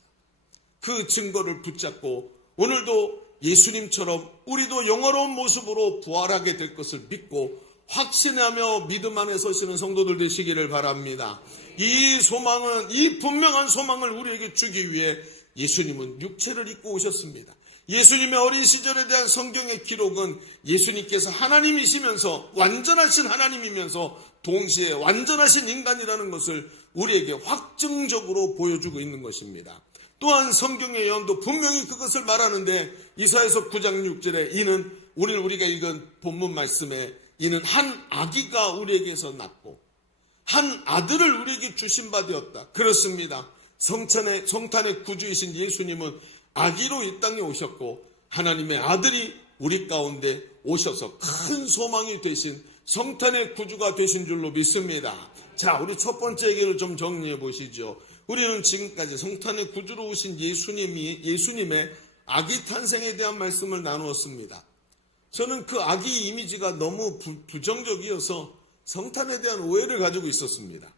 그 증거를 붙잡고 오늘도 예수님처럼 우리도 영화로운 모습으로 부활하게 될 것을 믿고 확신하며 믿음 안에 서시는 성도들 되시기를 바랍니다. 이 소망은, 이 분명한 소망을 우리에게 주기 위해 예수님은 육체를 입고 오셨습니다. 예수님의 어린 시절에 대한 성경의 기록은 예수님께서 하나님이시면서 완전하신 하나님이면서 동시에 완전하신 인간이라는 것을 우리에게 확증적으로 보여주고 있는 것입니다. 또한 성경의 예언도 분명히 그것을 말하는데 이사야서 9장 6절에 이는 오늘 우리가 읽은 본문 말씀에 이는 한 아기가 우리에게서 낳고 한 아들을 우리에게 주신 바 되었다. 그렇습니다. 성탄의 구주이신 예수님은 아기로 이 땅에 오셨고 하나님의 아들이 우리 가운데 오셔서 큰 소망이 되신 성탄의 구주가 되신 줄로 믿습니다. 자, 우리 첫 번째 얘기를 좀 정리해 보시죠. 우리는 지금까지 성탄의 구주로 오신 예수님의 아기 탄생에 대한 말씀을 나누었습니다. 저는 그 아기 이미지가 너무 부정적이어서 성탄에 대한 오해를 가지고 있었습니다.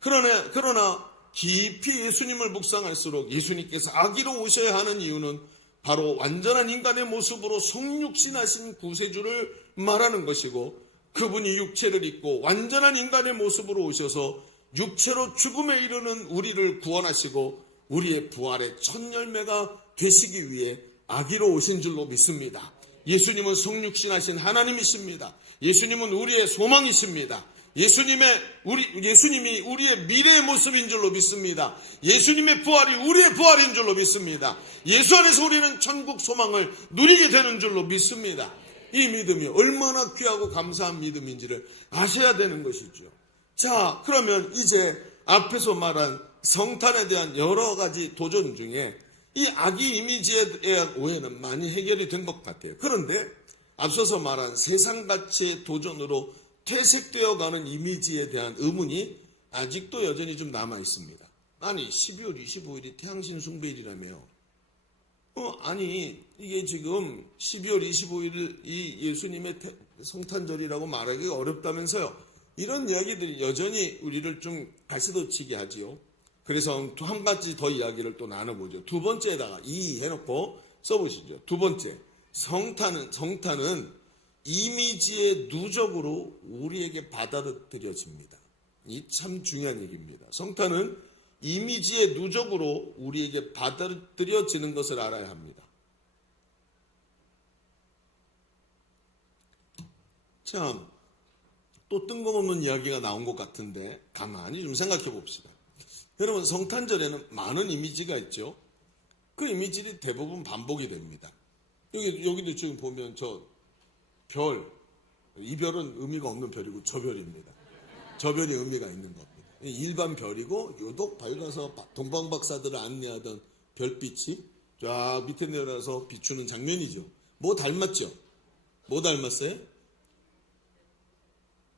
그러나 깊이 예수님을 묵상할수록 예수님께서 아기로 오셔야 하는 이유는 바로 완전한 인간의 모습으로 성육신하신 구세주를 말하는 것이고 그분이 육체를 입고 완전한 인간의 모습으로 오셔서 육체로 죽음에 이르는 우리를 구원하시고 우리의 부활의 첫 열매가 되시기 위해 아기로 오신 줄로 믿습니다. 예수님은 성육신하신 하나님이십니다. 예수님은 우리의 소망이십니다. 예수님이 우리의 미래의 모습인 줄로 믿습니다. 예수님의 부활이 우리의 부활인 줄로 믿습니다. 예수 안에서 우리는 천국 소망을 누리게 되는 줄로 믿습니다. 이 믿음이 얼마나 귀하고 감사한 믿음인지를 아셔야 되는 것이죠. 자, 그러면 이제 앞에서 말한 성탄에 대한 여러 가지 도전 중에 이 아기 이미지에 대한 오해는 많이 해결이 된 것 같아요. 그런데 앞서서 말한 세상 가치의 도전으로 퇴색되어 가는 이미지에 대한 의문이 아직도 여전히 좀 남아 있습니다. 아니 12월 25일이 태양신 숭배일이라며요. 아니 이게 지금 12월 25일 이 예수님의 성탄절이라고 말하기가 어렵다면서요. 이런 이야기들이 여전히 우리를 좀 가시돋치게 하지요. 그래서 한 가지 더 이야기를 또 나눠보죠. 두 번째에다가 이 해놓고 써보시죠. 두 번째, 성탄은 이미지의 누적으로 우리에게 받아들여집니다. 이 참 중요한 얘기입니다. 성탄은 이미지의 누적으로 우리에게 받아들여지는 것을 알아야 합니다. 참, 또 뜬금없는 이야기가 나온 것 같은데 가만히 좀 생각해 봅시다. 여러분, 성탄절에는 많은 이미지가 있죠. 그 이미지들이 대부분 반복이 됩니다. 여기도 지금 보면 저 별, 이 별은 의미가 없는 별이고 저 별입니다. 저 별이 의미가 있는 겁니다. 일반 별이고 유독 밝아서 동방박사들을 안내하던 별빛이 쫙 밑에 내려서 비추는 장면이죠. 뭐 닮았죠? 뭐 닮았어요?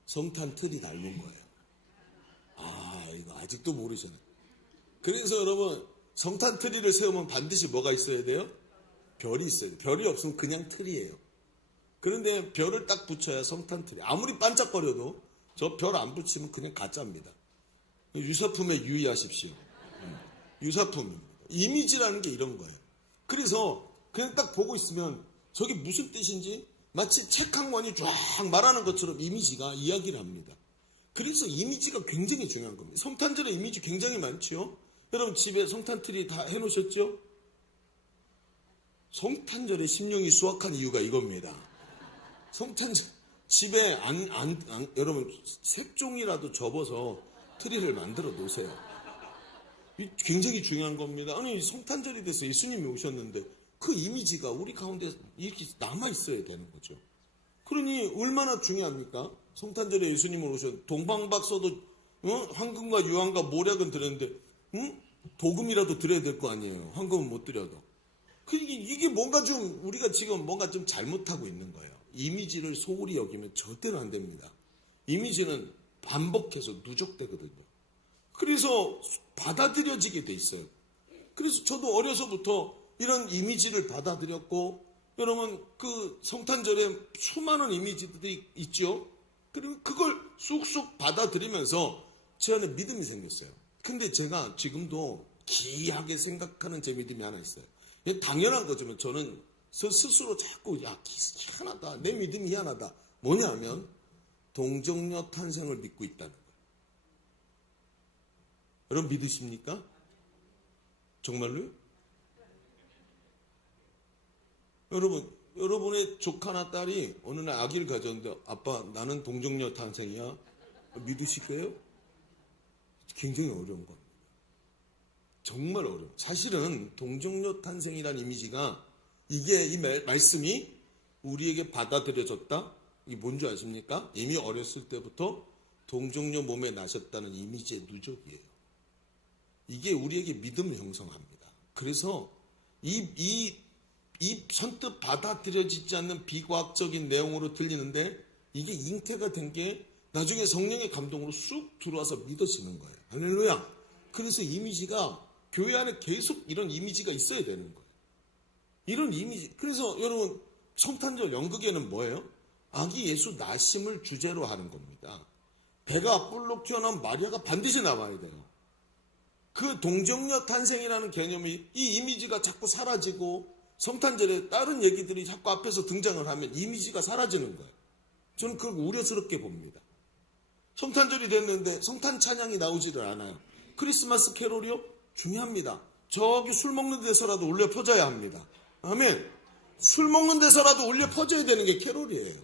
성탄 틀이 닮은 거예요. 아, 이거 아직도 모르잖아요. 그래서 여러분, 성탄 트리를 세우면 반드시 뭐가 있어야 돼요? 별이 있어야 돼요. 별이 없으면 그냥 틀이에요. 그런데 별을 딱 붙여야 성탄 트리. 아무리 반짝거려도 저 별 안 붙이면 그냥 가짜입니다. 유사품에 유의하십시오. 유사품입니다. 이미지라는 게 이런 거예요. 그래서 그냥 딱 보고 있으면 저게 무슨 뜻인지 마치 책 한 권이 쫙 말하는 것처럼 이미지가 이야기를 합니다. 그래서 이미지가 굉장히 중요한 겁니다. 성탄절에 이미지 굉장히 많죠. 여러분 집에 성탄트리 다 해놓으셨죠? 성탄절에 심령이 수확한 이유가 이겁니다. 성탄절 집에 여러분 색종이라도 접어서 트리를 만들어 놓으세요. 굉장히 중요한 겁니다. 아니 성탄절이 돼서 예수님이 오셨는데 그 이미지가 우리 가운데 이렇게 남아 있어야 되는 거죠. 그러니 얼마나 중요합니까? 성탄절에 예수님을 오셨는데 동방박사도 황금과 유황과 모략은 드렸는데 도금이라도 드려야 될 거 아니에요. 황금은 못 드려도. 이게 뭔가 좀 우리가 지금 뭔가 좀 잘못하고 있는 거예요. 이미지를 소홀히 여기면 절대로 안 됩니다. 이미지는 반복해서 누적되거든요. 그래서 받아들여지게 돼 있어요. 그래서 저도 어려서부터 이런 이미지를 받아들였고, 여러분 그 성탄절에 수많은 이미지들이 있죠. 그리고 그걸 쑥쑥 받아들이면서 제 안에 믿음이 생겼어요. 근데 제가 지금도 기이하게 생각하는 제 믿음이 하나 있어요. 당연한 거지만 저는 스스로 자꾸 희한하다. 내 믿음이 희한하다. 뭐냐면 동정녀 탄생을 믿고 있다는 거예요. 여러분 믿으십니까? 정말로요? 여러분의 조카나 딸이 어느 날 아기를 가졌는데 아빠 나는 동정녀 탄생이야. 믿으실까요? 굉장히 어려운 겁니다. 정말 어려워요. 사실은 동정녀 탄생이라는 이미지가 이게 이 말씀이 우리에게 받아들여졌다? 이게 뭔지 아십니까? 이미 어렸을 때부터 동정녀 몸에 나셨다는 이미지의 누적이에요. 이게 우리에게 믿음을 형성합니다. 그래서 이 선뜻 받아들여지지 않는 비과학적인 내용으로 들리는데 이게 잉태가 된 게 나중에 성령의 감동으로 쑥 들어와서 믿어지는 거예요. 할렐루야. 그래서 이미지가 교회 안에 계속 이런 이미지가 있어야 되는 거예요. 이런 이미지. 그래서 여러분 성탄절 연극에는 뭐예요? 아기 예수 나심을 주제로 하는 겁니다. 배가 뿔로 튀어나온 마리아가 반드시 나와야 돼요. 그 동정녀 탄생이라는 개념이 이 이미지가 자꾸 사라지고 성탄절에 다른 얘기들이 자꾸 앞에서 등장을 하면 이미지가 사라지는 거예요. 저는 그걸 우려스럽게 봅니다. 성탄절이 됐는데 성탄 찬양이 나오지를 않아요. 크리스마스 캐롤이요? 중요합니다. 저기 술 먹는 데서라도 울려 퍼져야 합니다. 아멘. 술 먹는 데서라도 울려 퍼져야 되는 게 캐롤이에요.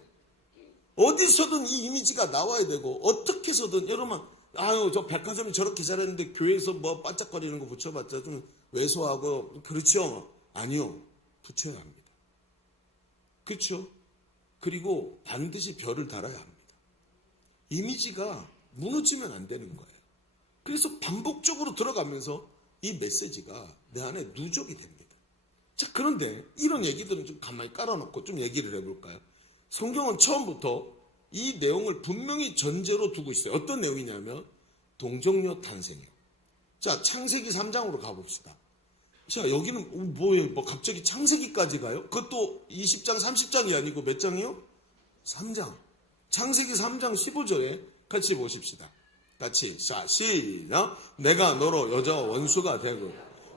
어디서든 이 이미지가 나와야 되고 어떻게 해서든 여러분 아유 저 백화점이 저렇게 잘했는데 교회에서 뭐 반짝거리는 거 붙여봤자 좀 왜소하고 그렇죠? 아니요. 붙여야 합니다. 그렇죠? 그리고 반드시 별을 달아야 합니다. 이미지가 무너지면 안 되는 거예요. 그래서 반복적으로 들어가면서 이 메시지가 내 안에 누적이 됩니다. 자, 그런데 이런 얘기들은 좀 가만히 깔아놓고 좀 얘기를 해볼까요? 성경은 처음부터 이 내용을 분명히 전제로 두고 있어요. 어떤 내용이냐면 동정녀 탄생이요. 자, 창세기 3장으로 가봅시다. 자, 여기는 뭐예요? 뭐 갑자기 창세기까지 가요? 그것도 20장, 30장이 아니고 몇 장이요? 3장. 창세기 3장 15절에 같이 보십시다. 같이. 자, 시작. 내가 너로 여자와 원수가 되고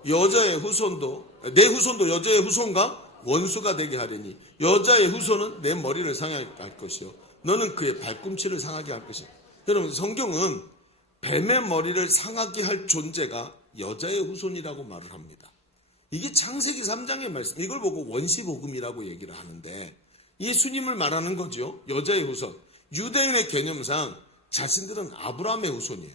여자의 후손도 내 후손도 여자의 후손과 원수가 되게 하리니 여자의 후손은 내 머리를 상하게 할 것이요 너는 그의 발꿈치를 상하게 할 것이요. 여러분 성경은 뱀의 머리를 상하게 할 존재가 여자의 후손이라고 말을 합니다. 이게 창세기 3장의 말씀. 이걸 보고 원시복음이라고 얘기를 하는데 예수님을 말하는 거죠. 여자의 후손. 유대인의 개념상 자신들은 아브라함의 후손이에요.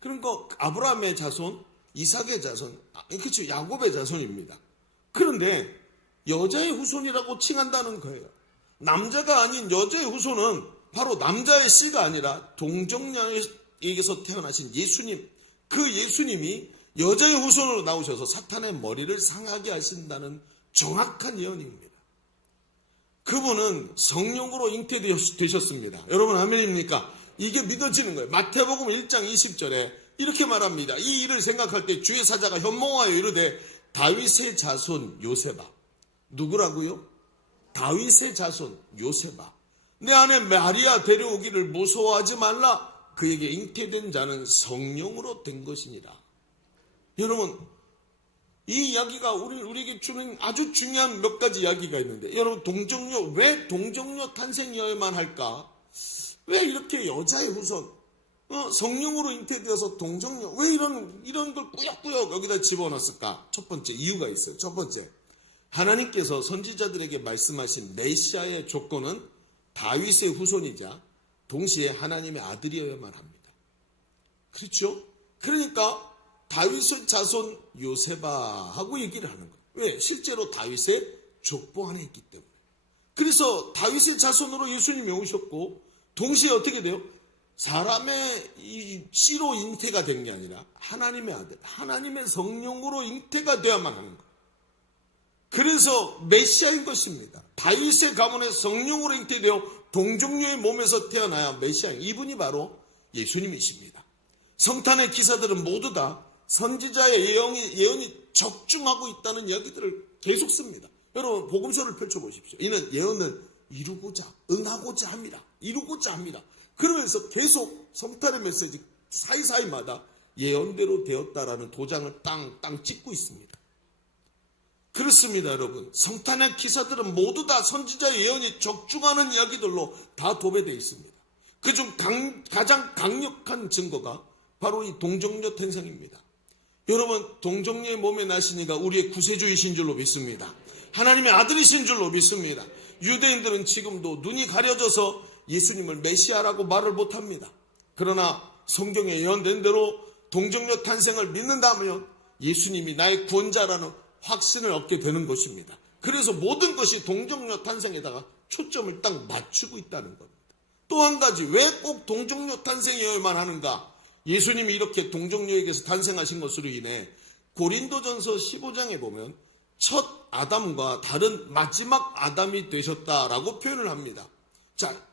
그러니까 아브라함의 자손, 이삭의 자손, 그렇죠. 야곱의 자손입니다. 그런데 여자의 후손이라고 칭한다는 거예요. 남자가 아닌 여자의 후손은 바로 남자의 씨가 아니라 동정녀에게서 태어나신 예수님, 그 예수님이 여자의 후손으로 나오셔서 사탄의 머리를 상하게 하신다는 정확한 예언입니다. 그분은 성령으로 잉태되셨습니다. 여러분 아멘입니까? 이게 믿어지는 거예요. 마태복음 1장 20절에 이렇게 말합니다. 이 일을 생각할 때 주의 사자가 현몽하여 이르되 다윗의 자손 요세바. 누구라고요? 다윗의 자손 요세바. 내 안에 마리아 데려오기를 무서워하지 말라. 그에게 잉태된 자는 성령으로 된 것이니라. 여러분, 이 이야기가 우리에게 주는 아주 중요한 몇 가지 이야기가 있는데, 여러분, 동정녀, 왜 동정녀 탄생이어야만 할까? 왜 이렇게 여자의 후손, 성령으로 잉태되어서 동정녀, 왜 이런 걸 꾸역꾸역 여기다 집어넣었을까? 첫 번째 이유가 있어요. 첫 번째, 하나님께서 선지자들에게 말씀하신 메시아의 조건은 다윗의 후손이자 동시에 하나님의 아들이어야만 합니다. 그렇죠? 그러니까 다윗의 자손 요세바하고 얘기를 하는 거예요. 왜? 실제로 다윗의 족보 안에 있기 때문에. 그래서 다윗의 자손으로 예수님이 오셨고, 동시에 어떻게 돼요? 사람의 이 씨로 잉태가 된 게 아니라 하나님의 아들, 하나님의 성령으로 잉태가 되어야만 하는 거예요. 그래서 메시아인 것입니다. 다윗의 가문에 성령으로 잉태되어 동정녀의 몸에서 태어나야 메시아인, 이분이 바로 예수님이십니다. 성탄의 기사들은 모두 다 선지자의 예언이 적중하고 있다는 이야기들을 계속 씁니다. 여러분 복음서를 펼쳐보십시오. 이는 예언을 이루고자, 응하고자 합니다. 이루고자 합니다. 그러면서 계속 성탄의 메시지 사이사이마다 예언대로 되었다라는 도장을 땅 찍고 있습니다. 그렇습니다, 여러분. 성탄의 기사들은 모두 다 선지자의 예언이 적중하는 이야기들로 다 도배되어 있습니다. 그중 가장 강력한 증거가 바로 이 동정녀 탄생입니다. 여러분, 동정녀의 몸에 나신 이가 우리의 구세주이신 줄로 믿습니다. 하나님의 아들이신 줄로 믿습니다. 유대인들은 지금도 눈이 가려져서 예수님을 메시아라고 말을 못합니다. 그러나 성경에 예언된 대로 동정녀 탄생을 믿는다면 예수님이 나의 구원자라는 확신을 얻게 되는 것입니다. 그래서 모든 것이 동정녀 탄생에다가 초점을 딱 맞추고 있다는 겁니다. 또 한 가지, 왜 꼭 동정녀 탄생이어야만 하는가? 예수님이 이렇게 동정녀에게서 탄생하신 것으로 인해 고린도전서 15장에 보면 첫 아담과 다른 마지막 아담이 되셨다라고 표현을 합니다. 자,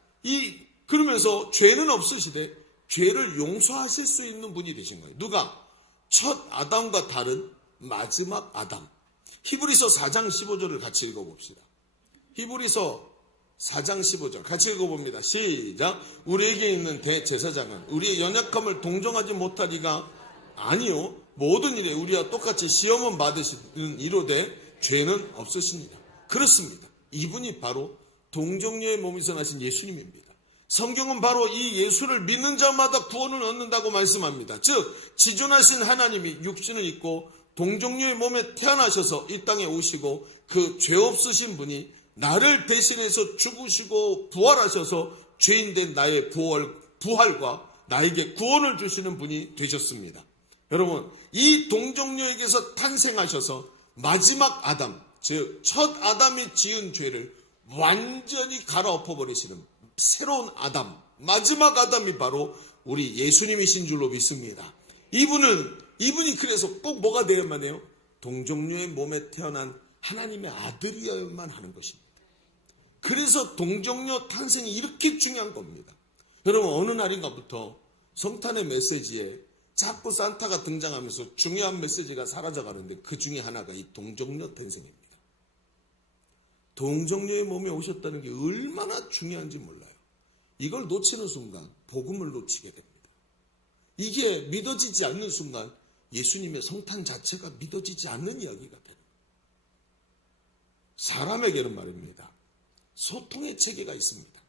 그러면서 죄는 없으시되 죄를 용서하실 수 있는 분이 되신 거예요. 누가? 첫 아담과 다른 마지막 아담. 히브리서 4장 15절을 같이 읽어봅시다. 히브리서 4장 15절 같이 읽어봅니다. 시작. 우리에게 있는 대제사장은 우리의 연약함을 동정하지 못하리가 아니요 모든 일에 우리와 똑같이 시험은 받으시는 이로되 죄는 없으시니라. 그렇습니다. 이분이 바로 동정녀의 몸에서 나신 예수님입니다. 성경은 바로 이 예수를 믿는 자마다 구원을 얻는다고 말씀합니다. 즉 지존하신 하나님이 육신을 입고 동정녀의 몸에 태어나셔서 이 땅에 오시고 그 죄 없으신 분이 나를 대신해서 죽으시고 부활하셔서 죄인된 나의 부활과 나에게 구원을 주시는 분이 되셨습니다. 여러분, 이 동정녀에게서 탄생하셔서 마지막 아담, 즉 첫 아담이 지은 죄를 완전히 갈아엎어버리시는 새로운 아담, 마지막 아담이 바로 우리 예수님이신 줄로 믿습니다. 이분이 그래서 꼭 뭐가 되어야만 해요? 동정녀의 몸에 태어난 하나님의 아들이어야만 하는 것입니다. 그래서 동정녀 탄생이 이렇게 중요한 겁니다. 여러분, 어느 날인가부터 성탄의 메시지에 자꾸 산타가 등장하면서 중요한 메시지가 사라져가는데 그 중에 하나가 이 동정녀 탄생입니다. 동정녀의 몸에 오셨다는 게 얼마나 중요한지 몰라요. 이걸 놓치는 순간 복음을 놓치게 됩니다. 이게 믿어지지 않는 순간 예수님의 성탄 자체가 믿어지지 않는 이야기가 됩니다. 사람에게는 말입니다. 소통의 체계가 있습니다.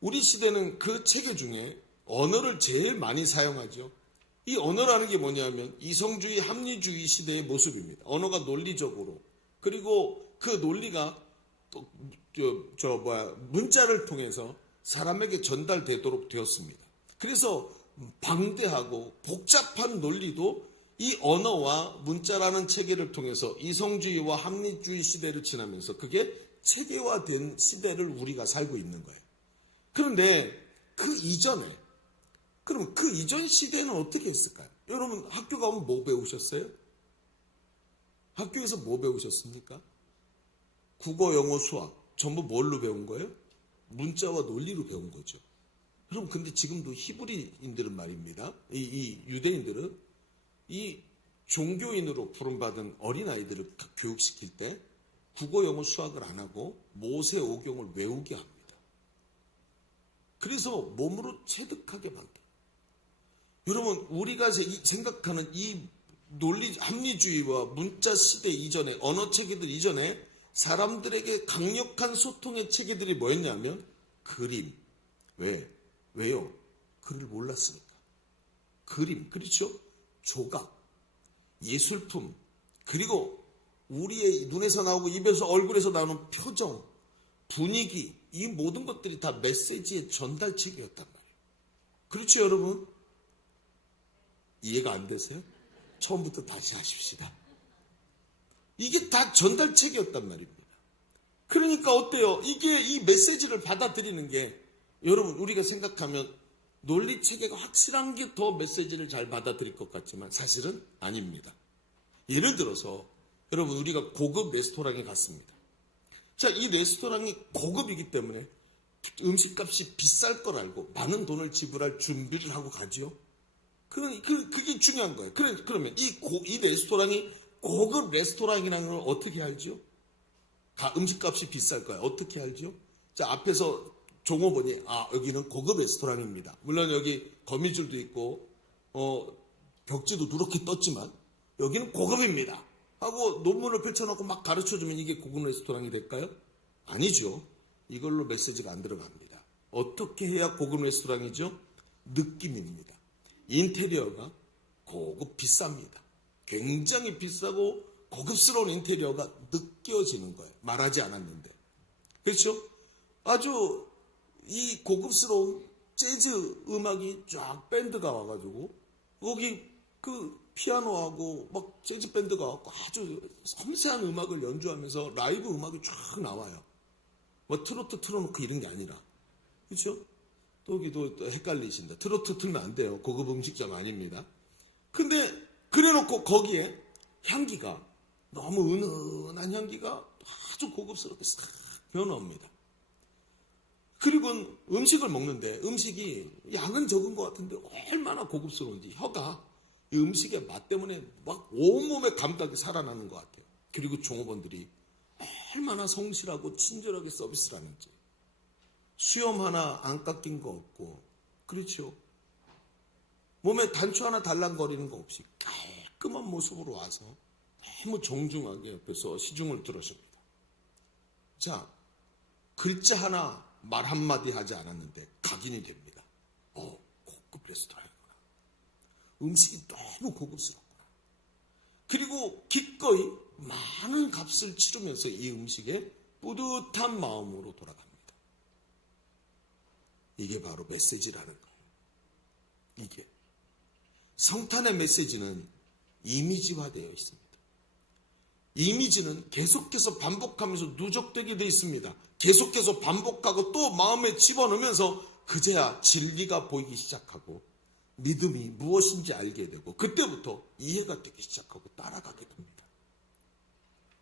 우리 시대는 그 체계 중에 언어를 제일 많이 사용하죠. 이 언어라는 게 뭐냐면 이성주의, 합리주의 시대의 모습입니다. 언어가 논리적으로, 그리고 그 논리가 문자를 통해서 사람에게 전달되도록 되었습니다. 그래서 방대하고 복잡한 논리도 이 언어와 문자라는 체계를 통해서 이성주의와 합리주의 시대를 지나면서 그게 체계화된 시대를 우리가 살고 있는 거예요. 그런데 그 이전에, 그럼 그 이전 시대에는 어떻게 했을까요? 여러분 학교 가면 뭐 배우셨어요? 학교에서 뭐 배우셨습니까? 국어, 영어, 수학 전부 뭘로 배운 거예요? 문자와 논리로 배운 거죠. 여러분 근데 지금도 히브리인들은 말입니다. 이 유대인들은 이 종교인으로 부름받은 어린아이들을 교육시킬 때 국어, 영어, 수학을 안 하고 모세 오경을 외우게 합니다. 그래서 몸으로 체득하게 만들어요. 여러분 우리가 생각하는 이 논리 합리주의와 문자 시대 이전에 언어 체계들 이전에 사람들에게 강력한 소통의 체계들이 뭐였냐면 그림. 왜요? 글을 몰랐으니까. 그림, 그렇죠? 조각, 예술품, 그리고 우리의 눈에서 나오고 입에서 얼굴에서 나오는 표정, 분위기, 이 모든 것들이 다 메시지의 전달체계였단 말이에요. 그렇죠, 여러분? 이해가 안 되세요? 처음부터 다시 하십시다. 이게 다 전달체계였단 말입니다. 그러니까 어때요? 이게 이 메시지를 받아들이는 게 여러분 우리가 생각하면 논리체계가 확실한 게 더 메시지를 잘 받아들일 것 같지만 사실은 아닙니다. 예를 들어서 여러분 우리가 고급 레스토랑에 갔습니다. 자, 이 레스토랑이 고급이기 때문에 음식값이 비쌀 걸 알고 많은 돈을 지불할 준비를 하고 가지요. 그게 중요한 거예요. 그러면 이 레스토랑이 고급 레스토랑이라는 걸 어떻게 알죠? 음식값이 비쌀 거예요. 어떻게 알죠? 자, 앞에서 종업원이 여기는 고급 레스토랑입니다. 물론 여기 거미줄도 있고 벽지도 누렇게 떴지만 여기는 고급입니다. 하고 논문을 펼쳐놓고 막 가르쳐주면 이게 고급 레스토랑이 될까요? 아니죠. 이걸로 메시지가 안 들어갑니다. 어떻게 해야 고급 레스토랑이죠? 느낌입니다. 인테리어가 고급 비쌉니다. 굉장히 비싸고 고급스러운 인테리어가 느껴지는 거예요. 말하지 않았는데. 그렇죠? 아주 이 고급스러운 재즈 음악이 쫙 밴드가 와가지고 거기 그 피아노하고 막 재즈 밴드가 와서 아주 섬세한 음악을 연주하면서 라이브 음악이 쫙 나와요. 뭐 트로트 틀어놓고 이런 게 아니라. 그렇죠? 또 헷갈리신다. 트로트 틀면 안 돼요. 고급 음식점 아닙니다. 근데 그래놓고 거기에 향기가 너무 은은한 향기가 아주 고급스럽게 싹 변화옵니다. 그리고 음식을 먹는데 음식이 양은 적은 것 같은데 얼마나 고급스러운지 혀가 이 음식의 맛 때문에 막 온몸에 감각이 살아나는 것 같아요. 그리고 종업원들이 얼마나 성실하고 친절하게 서비스를 하는지. 수염 하나 안 깎인 거 없고, 그렇죠? 몸에 단추 하나 달랑거리는 거 없이 깔끔한 모습으로 와서 너무 정중하게 옆에서 시중을 들으십니다. 자, 글자 하나 말 한마디 하지 않았는데 각인이 됩니다. 고급 레스토랑이구나. 음식이 너무 고급스럽구나. 그리고 기꺼이 많은 값을 치르면서 이 음식에 뿌듯한 마음으로 돌아갑니다. 이게 바로 메시지라는 거예요. 이게 성탄의 메시지는 이미지화되어 있습니다. 이미지는 계속해서 반복하면서 누적되게 되어 있습니다. 계속해서 반복하고 또 마음에 집어넣으면서 그제야 진리가 보이기 시작하고 믿음이 무엇인지 알게 되고 그때부터 이해가 되기 시작하고 따라가게 됩니다.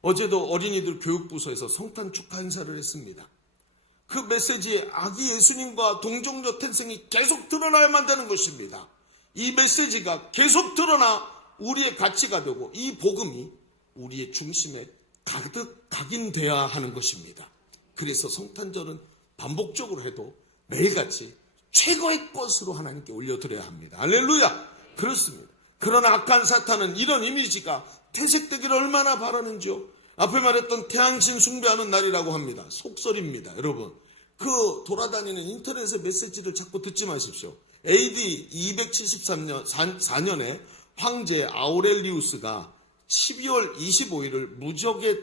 어제도 어린이들 교육부서에서 성탄 축하 행사를 했습니다. 그 메시지에 아기 예수님과 동정녀 탄생이 계속 드러나야만 되는 것입니다. 이 메시지가 계속 드러나 우리의 가치가 되고 이 복음이 우리의 중심에 가득 각인돼야 하는 것입니다. 그래서 성탄절은 반복적으로 해도 매일같이 최고의 것으로 하나님께 올려드려야 합니다. 할렐루야! 그렇습니다. 그러나 악한 사탄은 이런 이미지가 퇴색되기를 얼마나 바라는지요. 앞에 말했던 태양신 숭배하는 날이라고 합니다. 속설입니다. 여러분, 그 돌아다니는 인터넷의 메시지를 자꾸 듣지 마십시오. AD 273년 4년에 황제 아우렐리우스가 12월 25일을 무족의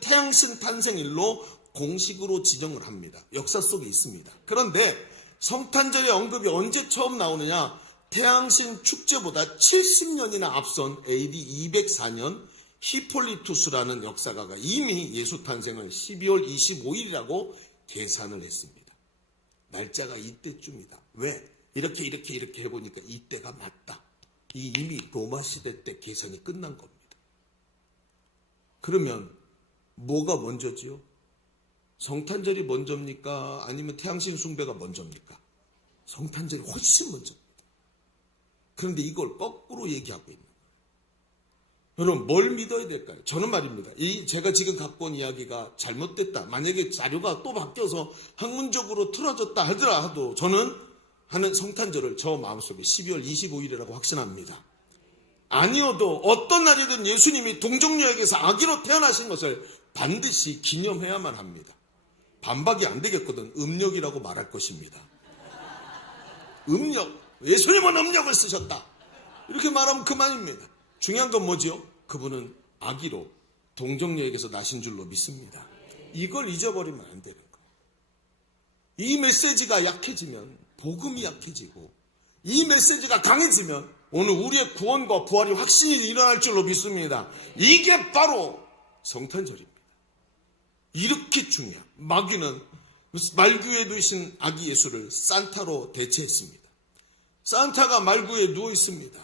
태양신 탄생일로 공식으로 지정을 합니다. 역사 속에 있습니다. 그런데 성탄절의 언급이 언제 처음 나오느냐? 태양신 축제보다 70년이나 앞선 AD 204년 히폴리투스라는 역사가가 이미 예수 탄생을 12월 25일이라고 계산을 했습니다. 날짜가 이때쯤이다. 왜? 이렇게 해보니까 이때가 맞다. 이미 로마 시대 때 계산이 끝난 겁니다. 그러면 뭐가 먼저지요? 성탄절이 먼저입니까? 아니면 태양신 숭배가 먼저입니까? 성탄절이 훨씬 먼저입니다. 그런데 이걸 거꾸로 얘기하고 있는 거예요. 여러분, 뭘 믿어야 될까요? 저는 말입니다. 제가 지금 갖고 온 이야기가 잘못됐다. 만약에 자료가 또 바뀌어서 학문적으로 틀어졌다 하더라도 저는 하는 성탄절을 저 마음속에 12월 25일이라고 확신합니다. 아니어도 어떤 날이든 예수님이 동정녀에게서 아기로 태어나신 것을 반드시 기념해야만 합니다. 반박이 안 되겠거든. 음력이라고 말할 것입니다. 음력. 예수님은 음력을 쓰셨다. 이렇게 말하면 그만입니다. 중요한 건 뭐지요? 그분은 아기로 동정녀에게서 나신 줄로 믿습니다. 이걸 잊어버리면 안 되는 거예요. 이 메시지가 약해지면 복음이 약해지고, 이 메시지가 강해지면 오늘 우리의 구원과 부활이 확신이 일어날 줄로 믿습니다. 이게 바로 성탄절입니다. 이렇게 중요한 마귀는 말구에 누이신 아기 예수를 산타로 대체했습니다. 산타가 말구에 누워 있습니다.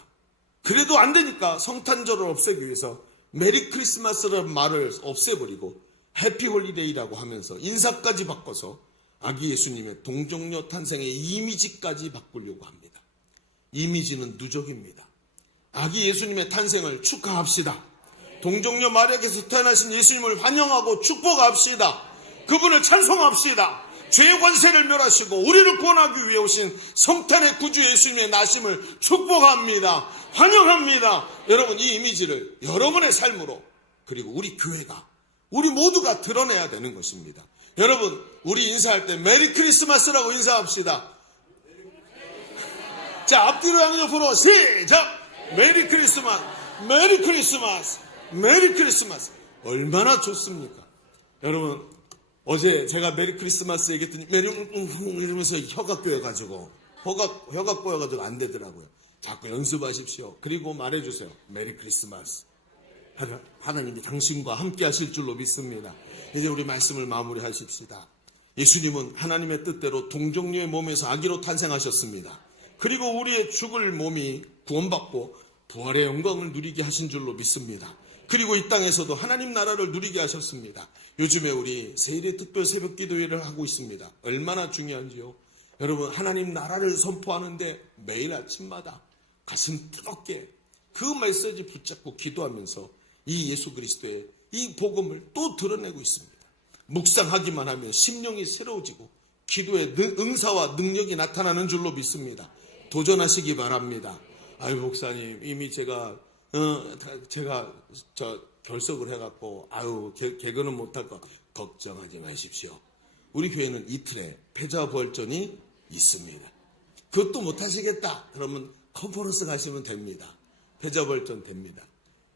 그래도 안 되니까 성탄절을 없애기 위해서 메리 크리스마스라는 말을 없애버리고 해피 홀리데이라고 하면서 인사까지 바꿔서 아기 예수님의 동정녀 탄생의 이미지까지 바꾸려고 합니다. 이미지는 누적입니다. 아기 예수님의 탄생을 축하합시다. 동정녀 마리아께서 태어나신 예수님을 환영하고 축복합시다. 그분을 찬송합시다. 죄의 관세를 멸하시고 우리를 구원하기 위해 오신 성탄의 구주 예수님의 나심을 축복합니다. 환영합니다. 여러분, 이 이미지를 여러분의 삶으로, 그리고 우리 교회가, 우리 모두가 드러내야 되는 것입니다. 여러분, 우리 인사할 때 메리 크리스마스라고 인사합시다. 자, 앞뒤로 양옆으로 시작! 메리 크리스마스, 메리 크리스마스, 메리 크리스마스. 얼마나 좋습니까? 여러분, 어제 제가 메리 크리스마스 얘기했더니 메리 이러면서 혀가 꼬여가지고 혀가 꼬여가지고 안 되더라고요. 자꾸 연습하십시오. 그리고 말해주세요. 메리 크리스마스. 하나님이 당신과 함께 하실 줄로 믿습니다. 이제 우리 말씀을 마무리하십시다. 예수님은 하나님의 뜻대로 동정녀의 몸에서 아기로 탄생하셨습니다. 그리고 우리의 죽을 몸이 구원받고 부활의 영광을 누리게 하신 줄로 믿습니다. 그리고 이 땅에서도 하나님 나라를 누리게 하셨습니다. 요즘에 우리 세일의 특별 새벽 기도회를 하고 있습니다. 얼마나 중요한지요. 여러분, 하나님 나라를 선포하는데 매일 아침마다 가슴 뜨겁게 그 메시지 붙잡고 기도하면서 이 예수 그리스도의 이 복음을 또 드러내고 있습니다. 묵상하기만 하면 심령이 새로워지고 기도의 응사와 능력이 나타나는 줄로 믿습니다. 도전하시기 바랍니다. 아유, 목사님, 이미 제가 결석을 해갖고 아유 개그는 못할 거 걱정하지 마십시오. 우리 교회는 이틀에 패자부활전이 있습니다. 그것도 못하시겠다 그러면 컨퍼런스 가시면 됩니다. 패자부활전 됩니다.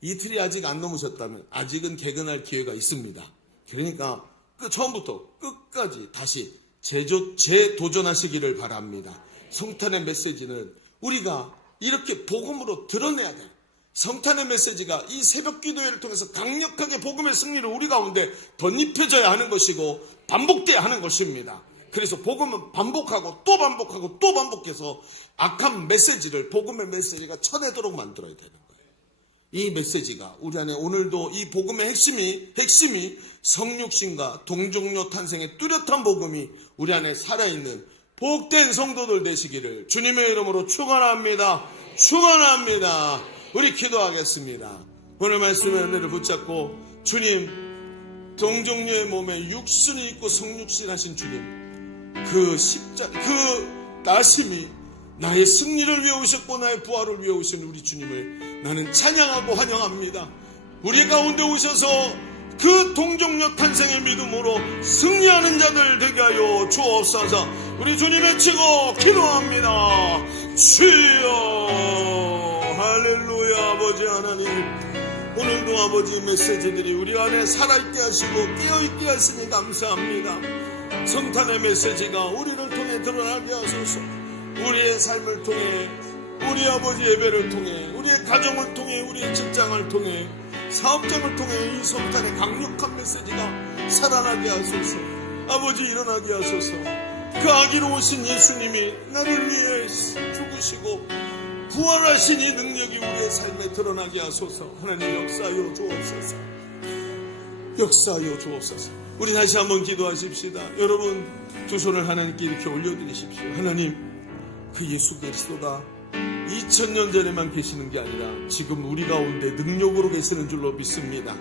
이틀이 아직 안 넘으셨다면 아직은 개근할 기회가 있습니다. 그러니까 처음부터 끝까지 다시 재도전하시기를 바랍니다. 성탄의 메시지는 우리가 이렇게 복음으로 드러내야 돼요. 성탄의 메시지가 이 새벽 기도회를 통해서 강력하게 복음의 승리를 우리 가운데 덧입혀져야 하는 것이고 반복돼야 하는 것입니다. 그래서 복음은 반복하고 또 반복하고 또 반복해서 악한 메시지를 복음의 메시지가 쳐내도록 만들어야 되는 거예요. 이 메시지가 우리 안에 오늘도 이 복음의 핵심이 성육신과 동정녀 탄생의 뚜렷한 복음이 우리 안에 살아있는 복된 성도들 되시기를 주님의 이름으로 축원합니다. 축원합니다. 우리 기도하겠습니다. 오늘 말씀의 은혜를 붙잡고 주님, 동정녀의 몸에 육신이 있고 성육신 하신 주님, 그 나심이 나의 승리를 위해 오셨고 나의 부활을 위해 오신 우리 주님을 나는 찬양하고 환영합니다. 우리 가운데 오셔서 그 동정녀 탄생의 믿음으로 승리하는 자들 되게 하여 주옵소서. 우리 주님 외치고 기도합니다. 주여. 할렐루야. 아버지 하나님, 오늘도 아버지 메시지들이 우리 안에 살아있게 하시고 깨어있게 하시니 감사합니다. 성탄의 메시지가 우리를 통해 드러나게 하소서. 우리의 삶을 통해 우리 아버지 예배를 통해, 우리의 가정을 통해, 우리의 직장을 통해, 사업장을 통해 이 성탄의 강력한 메시지가 살아나게 하소서. 아버지 일어나게 하소서. 그 아기로 오신 예수님이 나를 위해 죽으시고 부활하신 이 능력이 우리의 삶에 드러나게 하소서. 하나님 역사하여 주옵소서. 역사하여 주옵소서. 우리 다시 한번 기도하십시다. 여러분 두 손을 하나님께 이렇게 올려드리십시오. 하나님, 그 예수 그리스도가 2000년 전에만 계시는 게 아니라 지금 우리 가운데 능력으로 계시는 줄로 믿습니다.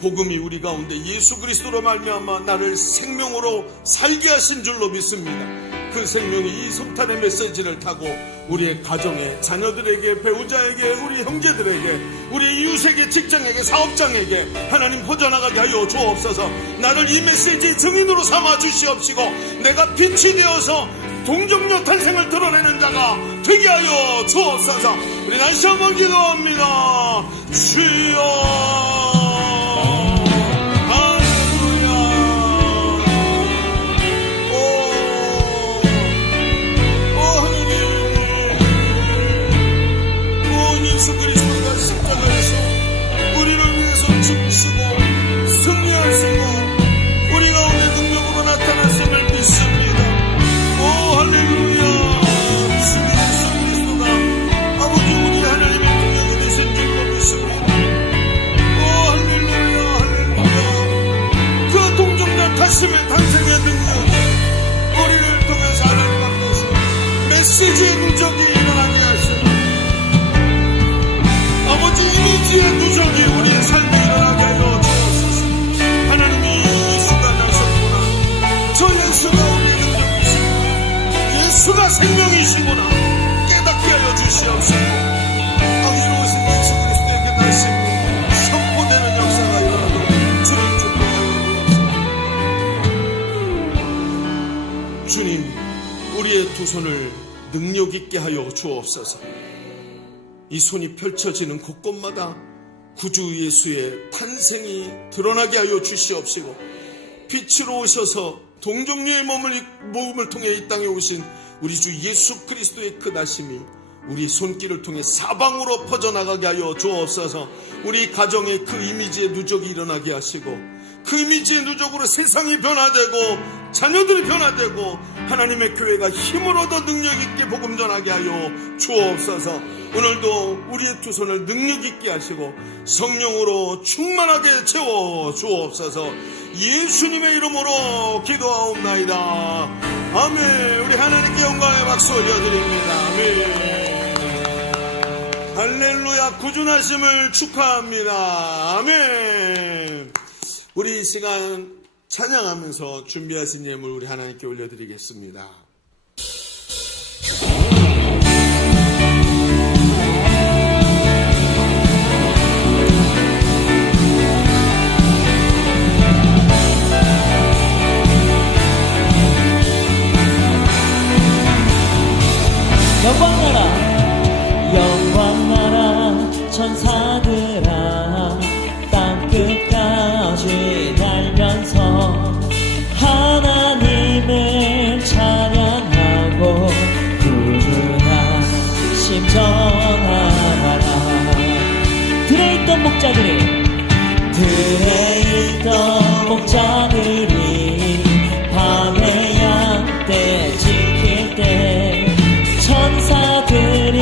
복음이 우리 가운데 예수 그리스도로 말미암아 나를 생명으로 살게 하신 줄로 믿습니다. 그 생명이 이 성탄의 메시지를 타고 우리의 가정에, 자녀들에게, 배우자에게, 우리 형제들에게, 우리 이웃에게, 직장에게, 사업장에게 하나님 퍼져나가게 하여 주옵소서. 나를 이 메시지의 증인으로 삼아 주시옵시고 내가 빛이 되어서 동정녀 탄생을 드러내는 자가 되게 하여 주옵소서. 우리 다시 한번 기도합니다. 주여. 예수 그리스도가 십자가에서 우리를 위해서 죽으시고 승리하시고 우리 가운데 능력으로 나타났음을 믿습니다. 오 할렐루야. 주 예수 그리스도가 아버지 우리 하나님의 능력이 되신 줄로 믿습니다. 오 할렐루야 할렐루야. 그 동정자 타심의 탄생의 능력이 우리를 통해서 하나님 앞에서 메시지의 누적이 일어나게 하시고 아버지 이미지의 누적이 우리의 삶에 일어나게 하여 주옵소서. 하나님이 예수가 나셨구나. 저 예수가 우리의 능력이시구나. 예수가 생명이시구나. 깨닫게 하여 주시옵소서. 아기로 오신 예수 그리스도에게 다시 선포되는 역사가 일어나도록 주님 축복하여 주옵소서. 주님, 우리의 두 손을 능력 있게 하여 주옵소서. 이 손이 펼쳐지는 곳곳마다 구주 예수의 탄생이 드러나게 하여 주시옵시고 빛으로 오셔서 동정녀의 몸을 통해 이 땅에 오신 우리 주 예수 그리스도의 그 나심이 우리 손길을 통해 사방으로 퍼져나가게 하여 주옵소서. 우리 가정에 그 이미지의 누적이 일어나게 하시고 그 이미지의 누적으로 세상이 변화되고 자녀들이 변화되고 하나님의 교회가 힘을 얻어 능력 있게 복음 전하게 하여 주옵소서. 오늘도 우리의 두 손을 능력 있게 하시고 성령으로 충만하게 채워 주옵소서. 예수님의 이름으로 기도하옵나이다. 아멘. 우리 하나님께 영광의 박수 올려드립니다. 아멘. 할렐루야. 구준하심을 축하합니다. 아멘. 우리 이 시간 찬양하면서 준비하신 예물 우리 하나님께 올려드리겠습니다. 영광나라 천사들아 땅끝까지 날면서 하나님을 찬양하고 구주하심 전하라. 들에 있던 목자들이 밤에 양떼 지킬 때 천사들이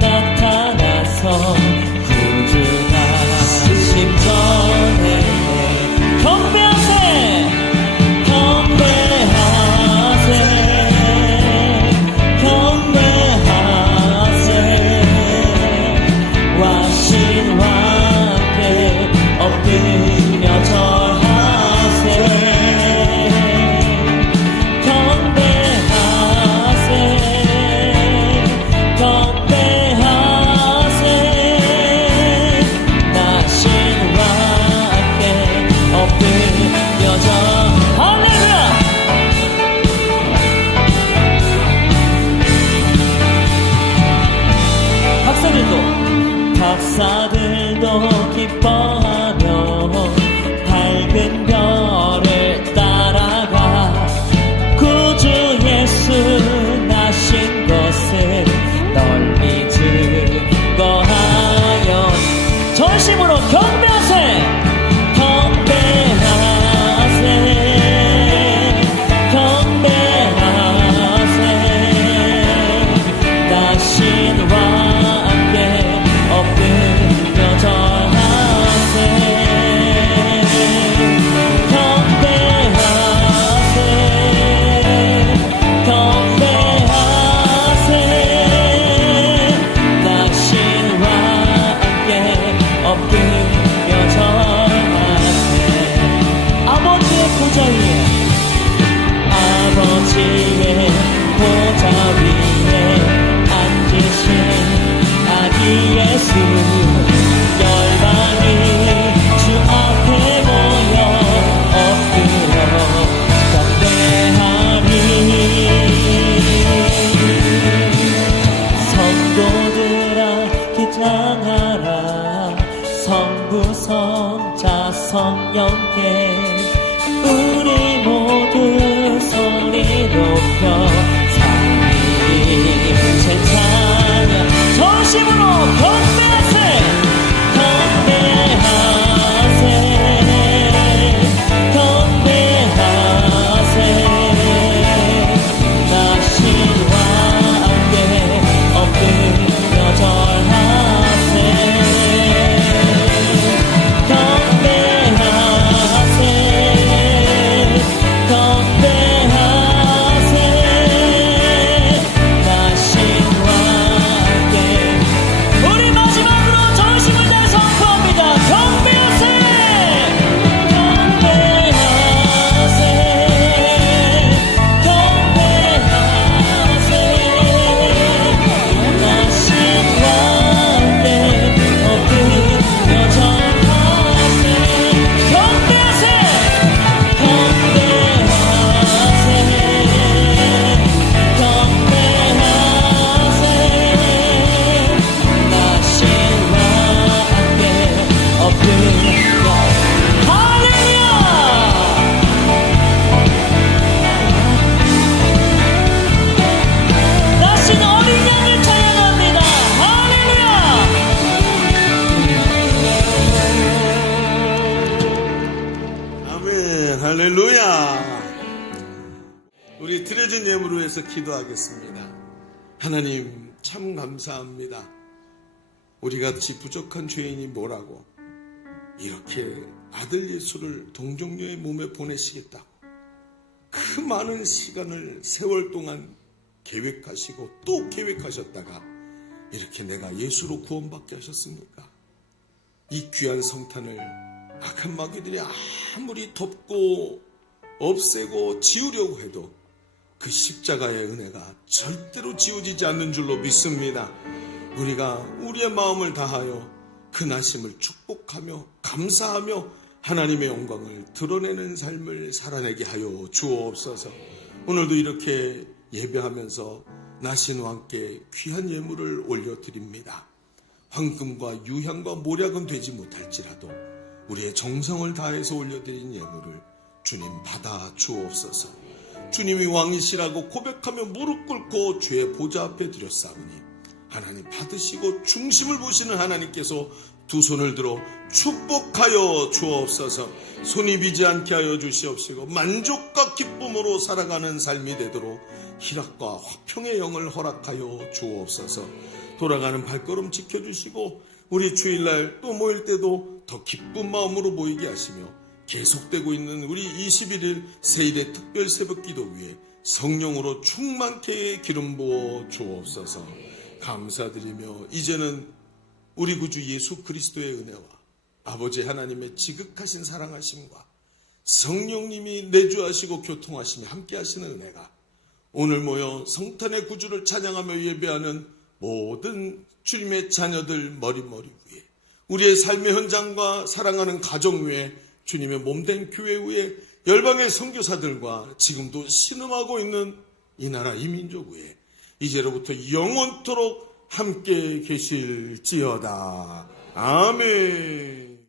나타나서 구주하심 전해 경배하세 와신 왕께 엎드려 절하세 박사들도 기뻐하며 밝은 별을 따라가 구주 예수 나신 것을 널리 삶이 제 찬양 전심으로 건배하세 우리 드려진 예물로 해서 기도하겠습니다. 하나님 참 감사합니다. 우리 같이 부족한 죄인이 뭐라고 이렇게 아들 예수를 동정녀의 몸에 보내시겠다고 그 많은 시간을 세월 동안 계획하시고 또 계획하셨다가 이렇게 내가 예수로 구원받게 하셨습니까? 이 귀한 성탄을 악한 마귀들이 아무리 덮고 없애고 지우려고 해도 그 십자가의 은혜가 절대로 지워지지 않는 줄로 믿습니다. 우리가 우리의 마음을 다하여 그 나심을 축복하며 감사하며 하나님의 영광을 드러내는 삶을 살아내게 하여 주옵소서. 오늘도 이렇게 예배하면서 나신과 함께 귀한 예물을 올려드립니다. 황금과 유향과 모략은 되지 못할지라도 우리의 정성을 다해서 올려드린 예물을 주님 받아 주옵소서. 주님이 왕이시라고 고백하며 무릎 꿇고 주의 보좌 앞에 드렸사오니 하나님 받으시고 중심을 보시는 하나님께서 두 손을 들어 축복하여 주옵소서. 손이 비지 않게 하여 주시옵시고 만족과 기쁨으로 살아가는 삶이 되도록 희락과 화평의 영을 허락하여 주옵소서. 돌아가는 발걸음 지켜주시고 우리 주일날 또 모일 때도 더 기쁜 마음으로 모이게 하시며 계속되고 있는 우리 21일 세일의 특별 새벽 기도 위에 성령으로 충만케 기름 부어 주옵소서. 감사드리며 이제는 우리 구주 예수 그리스도의 은혜와 아버지 하나님의 지극하신 사랑하심과 성령님이 내주하시고 교통하시며 함께하시는 은혜가 오늘 모여 성탄의 구주를 찬양하며 예배하는 모든 주님의 자녀들 머리머리 위에 우리의 삶의 현장과 사랑하는 가정 위에 주님의 몸된 교회 위에 열방의 선교사들과 지금도 신음하고 있는 이 나라 이 민족 위에 이제로부터 영원토록 함께 계실지어다. 아멘.